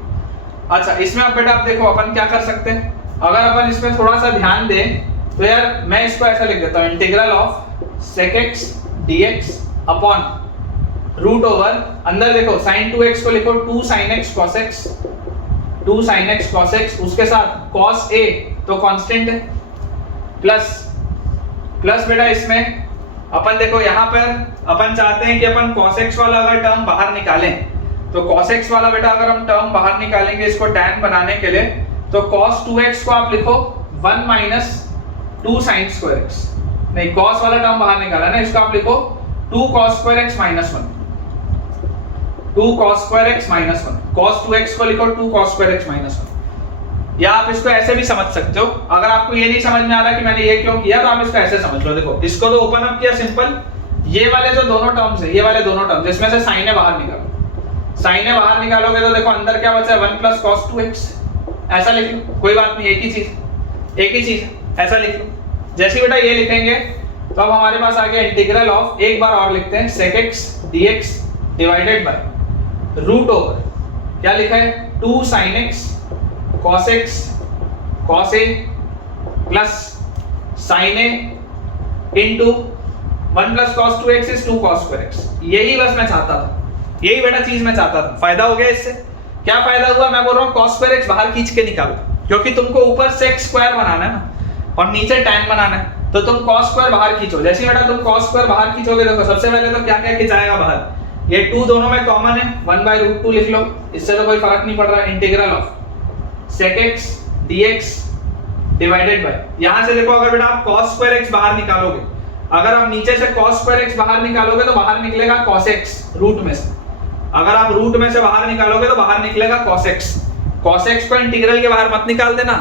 अच्छा, इसमें अब बेटा आप देखो अपन क्या कर सकते हैं, अगर अपन इसमें थोड़ा सा ध्यान दें तो यार मैं इसको ऐसा लिख देता हूं integral of sec x dx upon root over, अंदर देखो sin 2x को लिखो 2 sin x cos x, 2 sin x cos x, उसके साथ cos a तो कांस्टेंट है, प्लस बेटा इसमें अपन देखो यहाँ पर अपन चाहते हैं कि अपन cos x वाला अगर टर्म बाहर निकालें, तो cos x वाला बेटा अगर हम टर्म बाहर निकालेंगे इसको tan बनाने के लिए, तो cos 2x को आप लिखो 1 माइनस 2 sin स्क्वायर x, नहीं cos वाला टर्म बाहर निकाला ना, इसको आप लिखो 2 cos square x minus 1, 2 cos square x minus 1, cos 2x को लिखो 2 cos स्क्वायर x माइनस 1। या आप इसको ऐसे भी समझ सकते हो, अगर आपको ये नहीं समझ में आ रहा कि मैंने ये क्यों किया तो आप इसको ऐसे समझ लो। देखो इसको तो ओपन अप किया सिंपल, ये वाले जो दोनों टर्म्स है, ये वाले दोनों टर्म्स जिसमें से sin है बाहर निकालो, sin है बाहर निकालोगे तो देखो अंदर क्या बचा है 1 प्लस cos 2x, ऐसा लिख लो, कोई बात नहीं, एक ही चीज ऐसा लिख लो। जैसे बेटा ये लिखेंगे तो अब हमारे पास आ गया इंटीग्रल ऑफ, एक बार और लिखते हैं sec x dx divided by root over, क्या लिखा है 2 sin x cos x cos a plus sin a into 1 plus cos 2x is 2 cos square x। यही बस मैं चाहता था, यही बेटा चीज मैं चाहता था। फायदा हो गया इससे, क्या फायदा हुआ, मैं बोल रहा हूँ cos स्क्वायर x बाहर खींच के निकालो, क्योंकि तुमको ऊपर sec स्क्वायर बनाना है ना और नीचे tan बनाना है, तो तुम cos स्क्वायर बाहर खींचो। जैसे बेटा तुम cos स्क्वायर बाहर खींचोगे, देखो सबसे पहले तो क्या क्या खिंचाएगा बाहर, ये 2 दोनों में कॉमन है, 1/√2 लिख लो, इससे तो कोई फर्क नहीं पड़ रहा। Integral of sec x dx divided bye, यहां से देखो अगर बेटा आप cos स्क्वायर x बाहर निकालोगे, अगर आप नीचे से cos स्क्वायर x बाहर निकालोगे तो बाहर निकलेगा cos x रूट में से, अगर आप रूट में से बाहर निकालोगे तो बाहर निकलेगा cos x। cos x को इंटीग्रल के बाहर मत निकाल देना,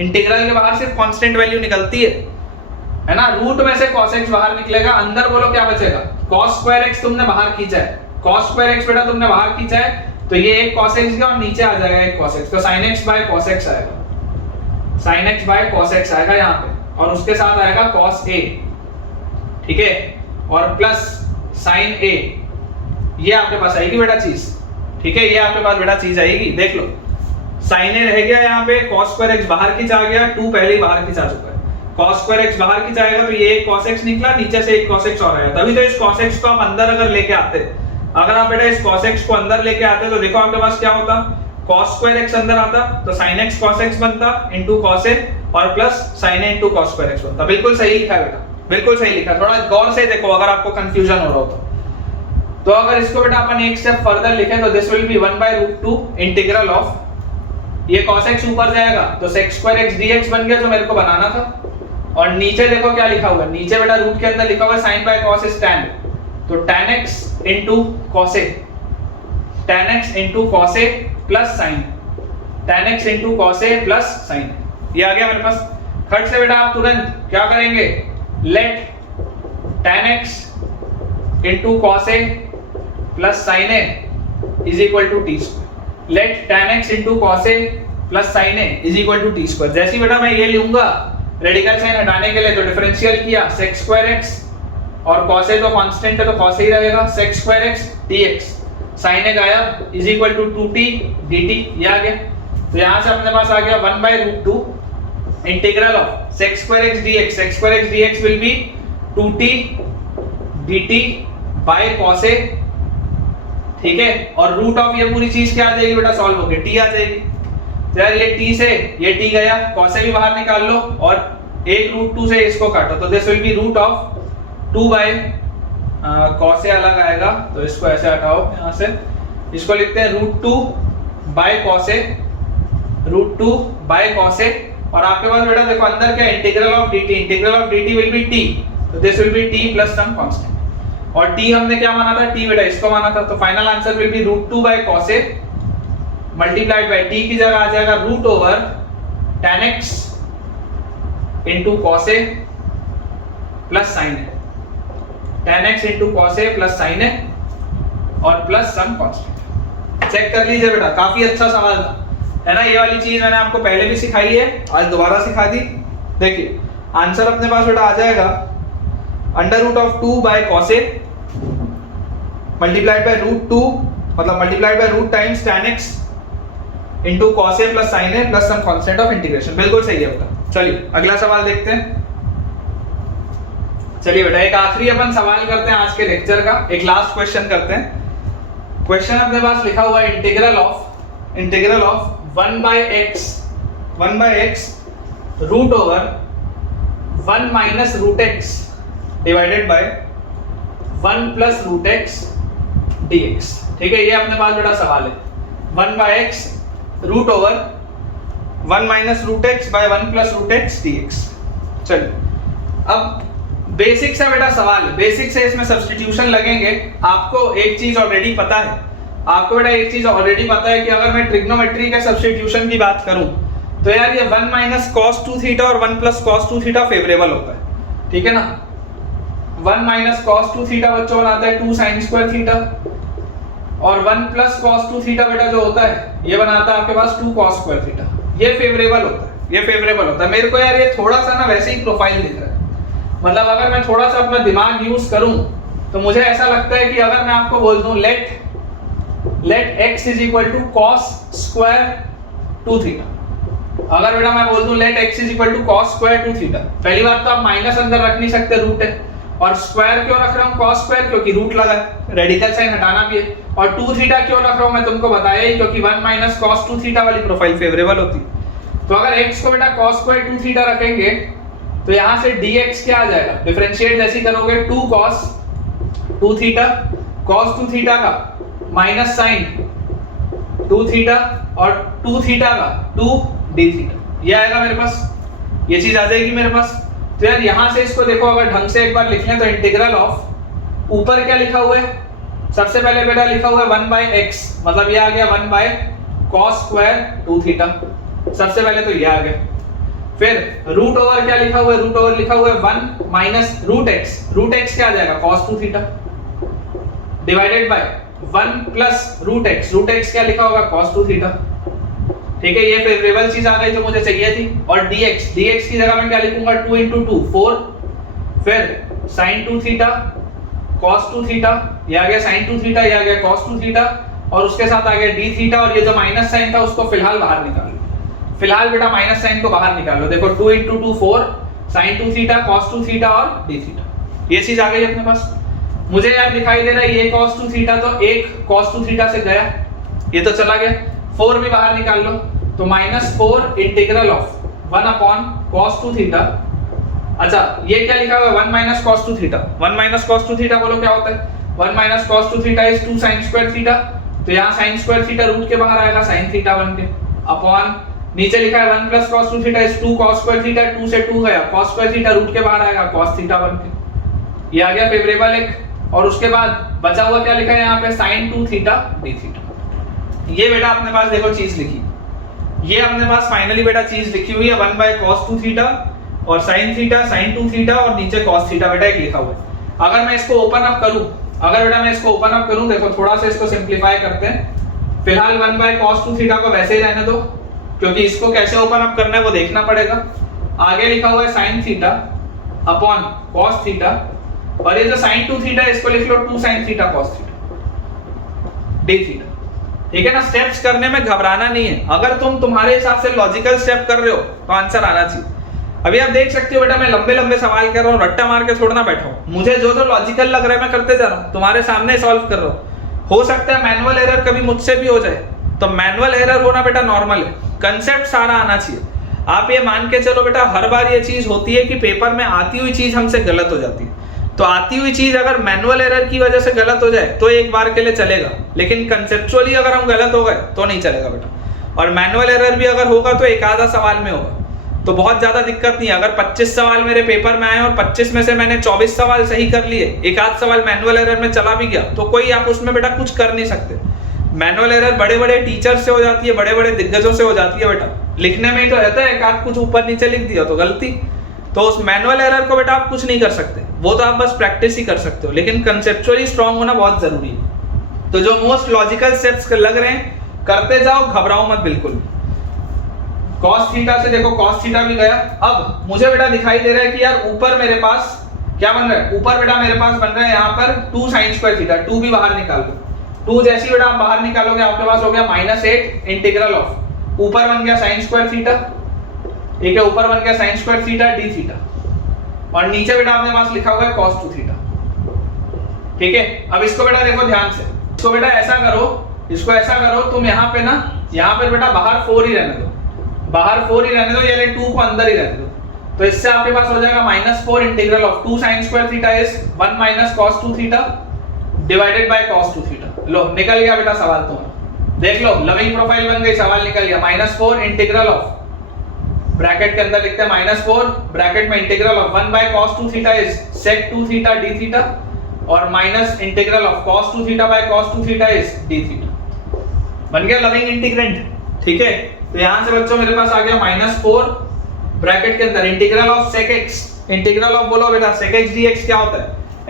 इंटीग्रल के बाहर सिर्फ कांस्टेंट वैल्यू निकलती है ना, रूट में से cos x बाहर निकलेगा, अंदर बोलो क्या बचेगा, cos स्क्वायर x तुमने बाहर खींचा है, cos स्क्वायर x बेटा तुमने बाहर खींचा है, तो ये एक cos x का और नीचे आ जाएगा एक cos x, तो sin x by cos x आएगा, sin x by cos x आएगा यहाँ पे, और उसके साथ आएगा cos a, ठीक है, और प्लस sin a ये आपके पास आएगी बेटा चीज, ठीक है, ये आपके पास बेटा चीज आएगी। देख लो साइन ए रह गया यहाँ पे, cos स्क्वायर x बाहर खिंचा गया, 2 पहले ही बाहर खिंचा चुका है, cos स्क्वायर x बाहर खिंचाएगा तो ये एक cos x निकला, नीचे से एक cos x और आया। तभी तो इस cos x को आप अंदर अगर लेके आते, अगर आप बेटा इस cos x को अंदर लेके आते तो देखो आपके पास क्या होता, cos स्क्वायर x अंदर आता तो sin x cos x बनता इनटू cos a और plus sin a into cos square x बनता। बिल्कुल सही लिखा है बेटा, बिल्कुल सही लिखा। थोड़ा गौर से देखो अगर आपको कंफ्यूजन हो रहा हो तो अगर इसको बेटा अपन एक स्टेप फर्दर लिखें तो this will B 1/√2 integral of, ये cos x ऊपर जाएगा तो sec स्क्वायर x dx बन गया जो मेरे को बनाना था, और नीचे देखो क्या लिखा हुआ है, नीचे बेटा रूट के अंदर लिखा हुआ है sin by cos is tan, तो tan x into cos a, tan x into cos a plus sin, tan x into cos a plus sin, ये आ गया मेरे पास। खट से बेटा आप तुरंत क्या करेंगे, let tan x into cos a plus sin a is equal to t square, let tan x into cos a plus sin a is equal to t square। जैसे बेटा मैं ये लूंगा रेडिकल साइन हटाने के लिए तो डिफरेंशियल किया sec स्क्वायर x, और cos a तो कांस्टेंट है तो cos a ही रहेगा, sec square x dx, sin a गायब is equal to 2t dt, ये आ गया। तो यहाँ से अपने पास आ गया 1/√2 integral of sec square x dx, sec square x dx will be 2t dt by cos a, ठीक है, और रूट ऑफ ये पूरी चीज क्या आ जाएगी बेटा, सॉल्व होके t आ जाएगी। तो यार ये t से ये t गया, cos a भी बाहर निकाल लो और 1√2 से इसको काटो तो this will be root of 2 by cos a अलग आएगा तो इसको ऐसे हटाओ यहाँ से, इसको लिखते हैं √2 by cos a, √2 by cos a, और आपके पास बेटा देखो अंदर क्या, integral of dt, integral of dt will be t, तो this will be t plus some constant, और t हमने क्या माना था, t बेटा इसको माना था, तो final answer will be √2 by cos a multiplied by t की जगह आ जाएगा root over tan x into cos a plus sin a, tan x into cos a plus sin a और प्लस सम कांस्टेंट। चेक कर लीजिए बेटा, काफी अच्छा सवाल था, है ना। ये वाली चीज मैंने आपको पहले भी सिखाई है, आज दोबारा सिखा दी। देखिए आंसर अपने पास बेटा आ जाएगा √2 by cos a multiplied by √2, मतलब multiplied by root times tan x into cos a plus sin a plus some constant of integration. बिल्कुल सही है बेटा। चलिए अगला सवाल देखते हैं। चलिए बेटा एक आखिरी अपन सवाल करते हैं आज के लेक्चर का, एक लास्ट क्वेश्चन करते हैं। क्वेश्चन अपने पास लिखा हुआ है integral of 1 by x root over 1 minus root x divided by 1 plus root x dx, ठीक है। ये अपने पास बेटा सवाल है 1 by x root over 1 minus root x by 1 plus root x dx। चलिए अब बेसिक से बेटा सवाल है, बेसिक से इसमें सब्स्टिट्यूशन लगेंगे। आपको एक चीज ऑलरेडी पता है, आपको बेटा एक चीज ऑलरेडी पता है कि अगर मैं ट्रिग्नोमेट्री के सब्स्टिट्यूशन की बात करूं तो यार ये 1 माइनस cos 2 थीटा और 1 प्लस cos 2 थीटा फेवरेबल होता है, ठीक है ना। 1 माइनस cos 2 थीटा बच्चों बनाता है 2 sin स्क्वायर थीटा, और 1 प्लस cos 2 थीटा बेटा जो होता है ये बनाता है आपके पास 2 cos स्क्वायर थीटा। ये फेवरेबल होता है, ये फेवरेबल होता है। मेरे को यार ये थोड़ा सा ना वैसे ही प्रोफाइल दिख रहा है, मतलब अगर मैं थोड़ा सा अपना दिमाग यूज करूं तो मुझे ऐसा लगता है कि अगर मैं आपको बोल दूं let x is equal to cos square 2 theta, अगर बेटा मैं बोल दूं let x is equal to cos square 2 theta, पहली बात तो आप माइनस अंदर रख नहीं सकते, रूट है, और स्क्वायर क्यों रख रहा हूं cos स्क्वायर, क्योंकि रूट लगा है, रेडिकल साइन हटाना भी है, और 2 थीटा क्यों रख रहा हूं मैं तुमको बताया ही, क्योंकि 1 माइनस cos 2 थीटा वाली प्रोफाइल फेवरेबल होती। तो अगर x को बेटा cos स्क्वायर 2 थीटा रखेंगे तो यहां से dx क्या आ जाएगा, डिफरेंशिएट जैसे करोगे 2 cos 2 थीटा, cos 2 थीटा का माइनस साइन 2 थीटा और 2 थीटा का 2 d थीटा, ये आएगा मेरे पास, ये चीज आ जाएगी मेरे पास। तो यार यहां से इसको देखो अगर ढंग से एक बार लिख लें तो इंटीग्रल ऑफ ऊपर क्या लिखा हुआ है, सबसे पहले बेटा लिखा हुआ है 1 by x, मतलब ये आ गया 1 by cos स्क्वायर 2 थीटा, सबसे पहले तो ये आ गया। फिर रूट ओवर क्या लिखा हुआ है, रूट ओवर लिखा हुआ है 1 माइनस रूट x क्या आ जाएगा cos 2 theta divided by 1 plus root x क्या लिखा होगा cos 2 थीटा, ठीक है। ये फेवरेबल चीज आ गई जो मुझे चाहिए थी। और dx की जगह मैं क्या लिखूंगा 2 into 2 4, फिर sin 2 थीटा cos 2 थीटा, ये आ गया sin 2 थीटा, ये आ गया cos 2 थीटा, और उसके साथ आ गया d थीटा, और ये जो माइनस साइन था उसको फिलहाल बाहर निकाल लो। फिलहाल बेटा माइनस साइन को बाहर निकाल लो। देखो 2 × 2 4 sin 2 थीटा, cos 2 थीटा और d थीटा, ये चीज आ गई अपने पास। मुझे यार दिखाई दे रहा है ये cos 2 थीटा, तो एक cos 2 थीटा से गया, ये तो चला गया। 4 भी बाहर निकाल लो, तो -4 integral of 1 upon cos 2 theta. अच्छा ये क्या लिखा हुआ है, 1 minus cos 2 theta. 1 minus cos 2 theta बोलो क्या होता है, 1 minus cos 2 theta is 2 sin square theta, तो यहाँ sin स्क्वायर थीटा रूट के बाहर आएगा sin थीटा बन के, अपॉन नीचे लिखा है 1 plus cos 2 theta is 2 cos square theta, 2 से 2 गया, cos स्क्वायर थीटा रूट के बाहर आएगा cos थीटा बन के, ये आ गया फेवरेबल एक। और उसके बाद बचा हुआ क्या लिखा है यहाँ पे, sin 2 थीटा d थीटा। ये बेटा अपने पास देखो चीज लिखी, ये अपने पास फाइनली बेटा चीज लिखी हुई है 1 cos 2 थीटा और sin थीटा, sin 2 थीटा और नीचे cos थीटा बेटा एक लिखा हुआ है। अगर मैं इसको ओपन अप करूं, अगर बेटा मैं इसको ओपन अप करूं, देखो थोड़ा सा इसको सिंपलीफाई करते हैं। फिलहाल 1 cos 2 थीटा को वैसे ही रहने दो, क्योंकि इसको कैसे ओपन अप करना है वो देखना पड़ेगा। आगे लिखा हुआ है sin theta upon cos theta, और ये जो sin 2 थीटा है इसको लिख लो 2 sin theta cos theta d theta. ठीक है ना, स्टेप्स करने में घबराना नहीं है। अगर तुम तुम्हारे हिसाब से लॉजिकल स्टेप कर रहे हो तो आंसर आना चाहिए। अभी आप देख सकते हो बेटा मैं लंबे लंबे सवाल कर रहा हूँ, रट्टा मार के थोड़ा ना बैठा हूँ। मुझे जो जो लॉजिकल लग रहा है मैं करते जा रहा हूँ, तुम्हारे सामने सॉल्व कर रहा हूँ। हो सकता है मैनुअल एरर कभी मुझसे भी हो जाए, तो मैनुअल एरर होना बेटा नॉर्मल है, कंसेप्ट सारा आना चाहिए। आप ये मान के चलो बेटा हर बार ये चीज होती है कि पेपर में आती हुई चीज हमसे गलत हो जाती है, तो आती हुई चीज अगर मैनुअल एरर की वजह से गलत हो जाए तो एक बार के लिए चलेगा, लेकिन कंसेप्चुअली अगर हम गलत हो गए तो नहीं चलेगा बेटा। और मैनुअल एरर भी अगर होगा तो एक आधा सवाल में होगा, तो बहुत ज्यादा दिक्कत नहीं है। अगर 25 सवाल मेरे पेपर में आए और 25 में से मैंने 24 सवाल सही कर लिए, एक आध सवाल मैनुअल एरर में चला भी गया, तो कोई आप उसमें बेटा कुछ कर नहीं सकते। मैनुअल एरर बड़े बड़े टीचर से हो जाती है, बड़े बड़े दिग्गजों से हो जाती है बेटा। लिखने में ही तो रहता है, एक आध कुछ ऊपर नीचे लिख दिया तो गलती, तो उस मैनुअल एरर को बेटा आप कुछ नहीं कर सकते, वो तो आप बस प्रैक्टिस ही कर सकते हो, लेकिन कंसेप्चुअली स्ट्रांग होना बहुत जरूरी है। तो जो मोस्ट लॉजिकल स्टेप्स लग रहे हैं करते जाओ, घबराओ मत बिल्कुल। cos थीटा से देखो cos थीटा भी गया। अब मुझे बेटा दिखाई दे रहा है कि यार ऊपर मेरे पास क्या बन रहा है, ऊपर बेटा मेरे पास बन रहा है यहाँ पर 2 sin स्क्वायर थीटा। 2 भी बाहर निकाल लो, 2 जैसी बेटा आप बाहर निकालोगे आपके पास हो गया -8 इंटीग्रल ऑफ, ऊपर बन गया sin स्क्वायर थीटा, ठीक है, ऊपर बन गया sin square theta d theta, और नीचे बेटा अपने पास लिखा हुआ है cos 2 थीटा। ठीक है, अब इसको बेटा देखो ध्यान से, इसको बेटा ऐसा करो, इसको ऐसा करो तुम यहाँ पे ना, यहाँ पे बेटा बाहर 4 ही रहने दो, बाहर 4 ही रहने दो, यानी 2 को अंदर ही रहने दो। तो इससे आपके पास हो जाएगा -4 integral of 2 sin square theta is 1 minus cos 2 theta divided by cos 2 theta. लो निकल गया बेटा सवाल तुम्हारा, देख लो लविंग प्रोफाइल बन गई, सवाल निकल गया। -4 इंटीग्रल ऑफ, ब्रैकेट के अंदर लिखते हैं -4 ब्रैकेट में integral of 1 by cos 2 theta is sec 2 theta d theta, और minus integral of cos 2 theta by cos 2 theta is d theta. बन गया लविंग इंटीग्रेंट। ठीक है, तो यहां से बच्चों मेरे पास आ गया -4 ब्रैकेट के अंदर integral of sec x, integral of बोलो बेटा sec x dx क्या होता है,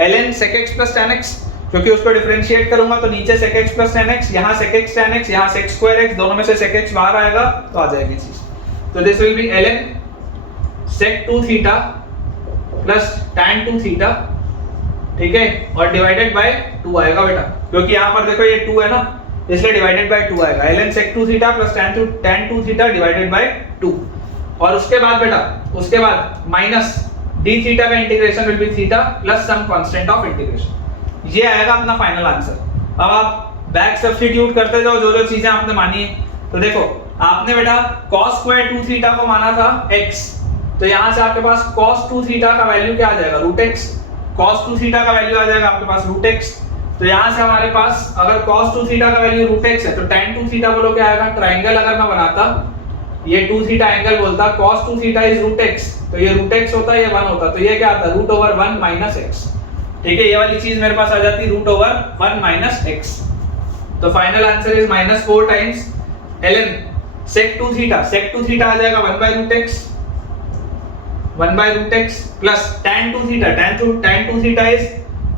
ln sec x plus tan x, क्योंकि उसको डिफरेंशिएट करूंगा तो नीचे sec x plus tan x, यहां sec x tan x, यहां sec square x, दोनों में से sec x बाहर आएगा तो आ जाएगी चीज। तो this will be ln sec 2 theta plus tan 2 theta, ठीक है, और डिवाइडेड बाय 2 आएगा बेटा, क्योंकि यहां पर देखो ये 2 है ना, इसलिए डिवाइडेड बाय 2 आएगा। ln sec 2 theta plus tan 2 theta divided by 2, और उसके बाद बेटा उसके बाद माइनस d थीटा का integration will be theta plus some constant of integration. ये आएगा अपना फाइनल आंसर। अब आप बैक सब्स्टिट्यूट करते जाओ जो जो चीजें आपने मानी है। तो देखो आपने बेटा cos स्क्वायर 2 थीटा को माना था x, तो यहां से आपके पास cos 2 थीटा का वैल्यू क्या आ जाएगा, √x। cos 2 थीटा का वैल्यू आ जाएगा आपके पास √x। तो यहां से हमारे पास अगर cos 2 थीटा का वैल्यू √x है तो tan 2 थीटा बोलो क्या आएगा, ट्रायंगल अगर मैं बनाता, ये 2 थीटा एंगल बोलता, cos 2 थीटा इज √x, तो ये √x होता है, ये 1 होता, तो ये क्या आता है √1 माइनस x। ठीक है, ये वाली चीज मेरे पास आ जाती √1 माइनस x। तो final answer is -4 times ln sec 2 theta, sec 2 theta आ जाएगा 1/√x plus tan 2 theta, tan 2 theta is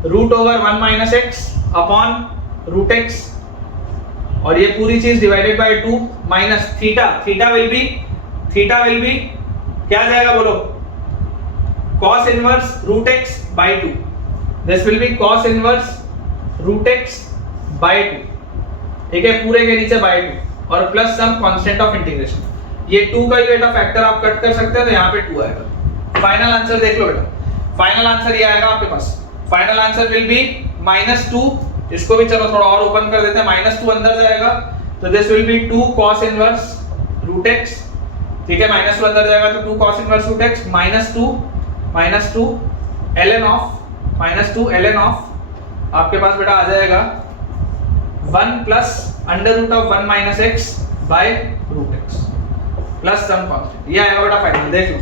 √1 minus x upon √x, और ये पूरी चीज divided by 2 minus theta will be क्या आ जाएगा बोलो, cos inverse √x by 2। This will be cos inverse root x by 2, ठीक है, पूरे के नीचे बाय 2 और plus some constant of integration. ये 2 का ही बेटा फैक्टर आप कट कर सकते हैं तो यहाँ पे 2 आएगा। फाइनल आंसर देख लो बेटा, फाइनल आंसर ये आएगा आपके पास। फाइनल आंसर विल बी -2, इसको भी चलो थोड़ा और ओपन कर देते हैं, -2 अंदर जाएगा तो this will be 2 cos inverse root x, ठीक है, -2 अंदर जाएगा तो 2 cos inverse root x -2 ln of आपके पास बेटा आ जाएगा 1 plus under root of 1 minus x by root x plus some constant, ये आएगा बेटा फाइनल, देख लो,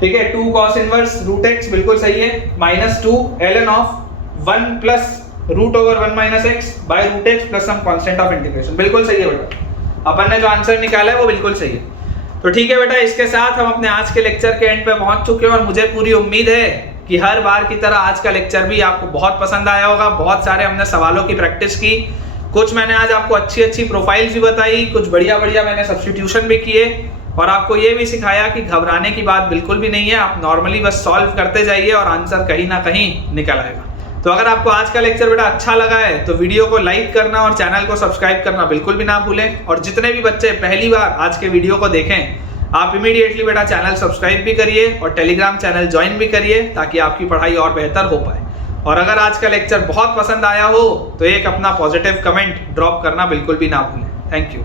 ठीक है। 2 cos इनवर्स रूट एक्स बिल्कुल सही है, -2 ln of 1 plus root over 1 minus x by root x plus some constant of integration, बिल्कुल सही है बेटा। अपन ने जो आंसर निकाला है वो बिल्कुल सही है। तो ठीक है बेटा, इसके साथ हम अपने आज के लेक्चर के एंड पे पहुंच चुके हैं और मुझे पूरी उम्मीद है कि हर बार की तरह आज का लेक्चर भी आपको बहुत पसंद आया होगा। बहुत सारे हमने सवालों की प्रैक्टिस की, कुछ मैंने आज आपको अच्छी प्रोफाइल्स भी बताई, कुछ बढ़िया मैंने सब्स्टिट्यूशन भी किए और आपको ये भी सिखाया कि घबराने की बात बिल्कुल भी नहीं है, आप नॉर्मली बस सॉल्व करते जाइए और आंसर कहीं ना कहीं निकल आएगा। तो अगर आपको आज का लेक्चर बेटा अच्छा लगा है तो वीडियो को लाइक करना और चैनल को सब्सक्राइब करना बिल्कुल भी ना भूलें। और जितने भी बच्चे पहली बार आज के वीडियो को देखें, आप इमीडिएटली बेटा चैनल सब्सक्राइब भी करिए और टेलीग्राम चैनल ज्वाइन भी करिए ताकि आपकी पढ़ाई और बेहतर हो पाए। और अगर आज का लेक्चर बहुत पसंद आया हो तो एक अपना पॉजिटिव कमेंट ड्रॉप करना बिल्कुल भी ना भूलें। Thank you.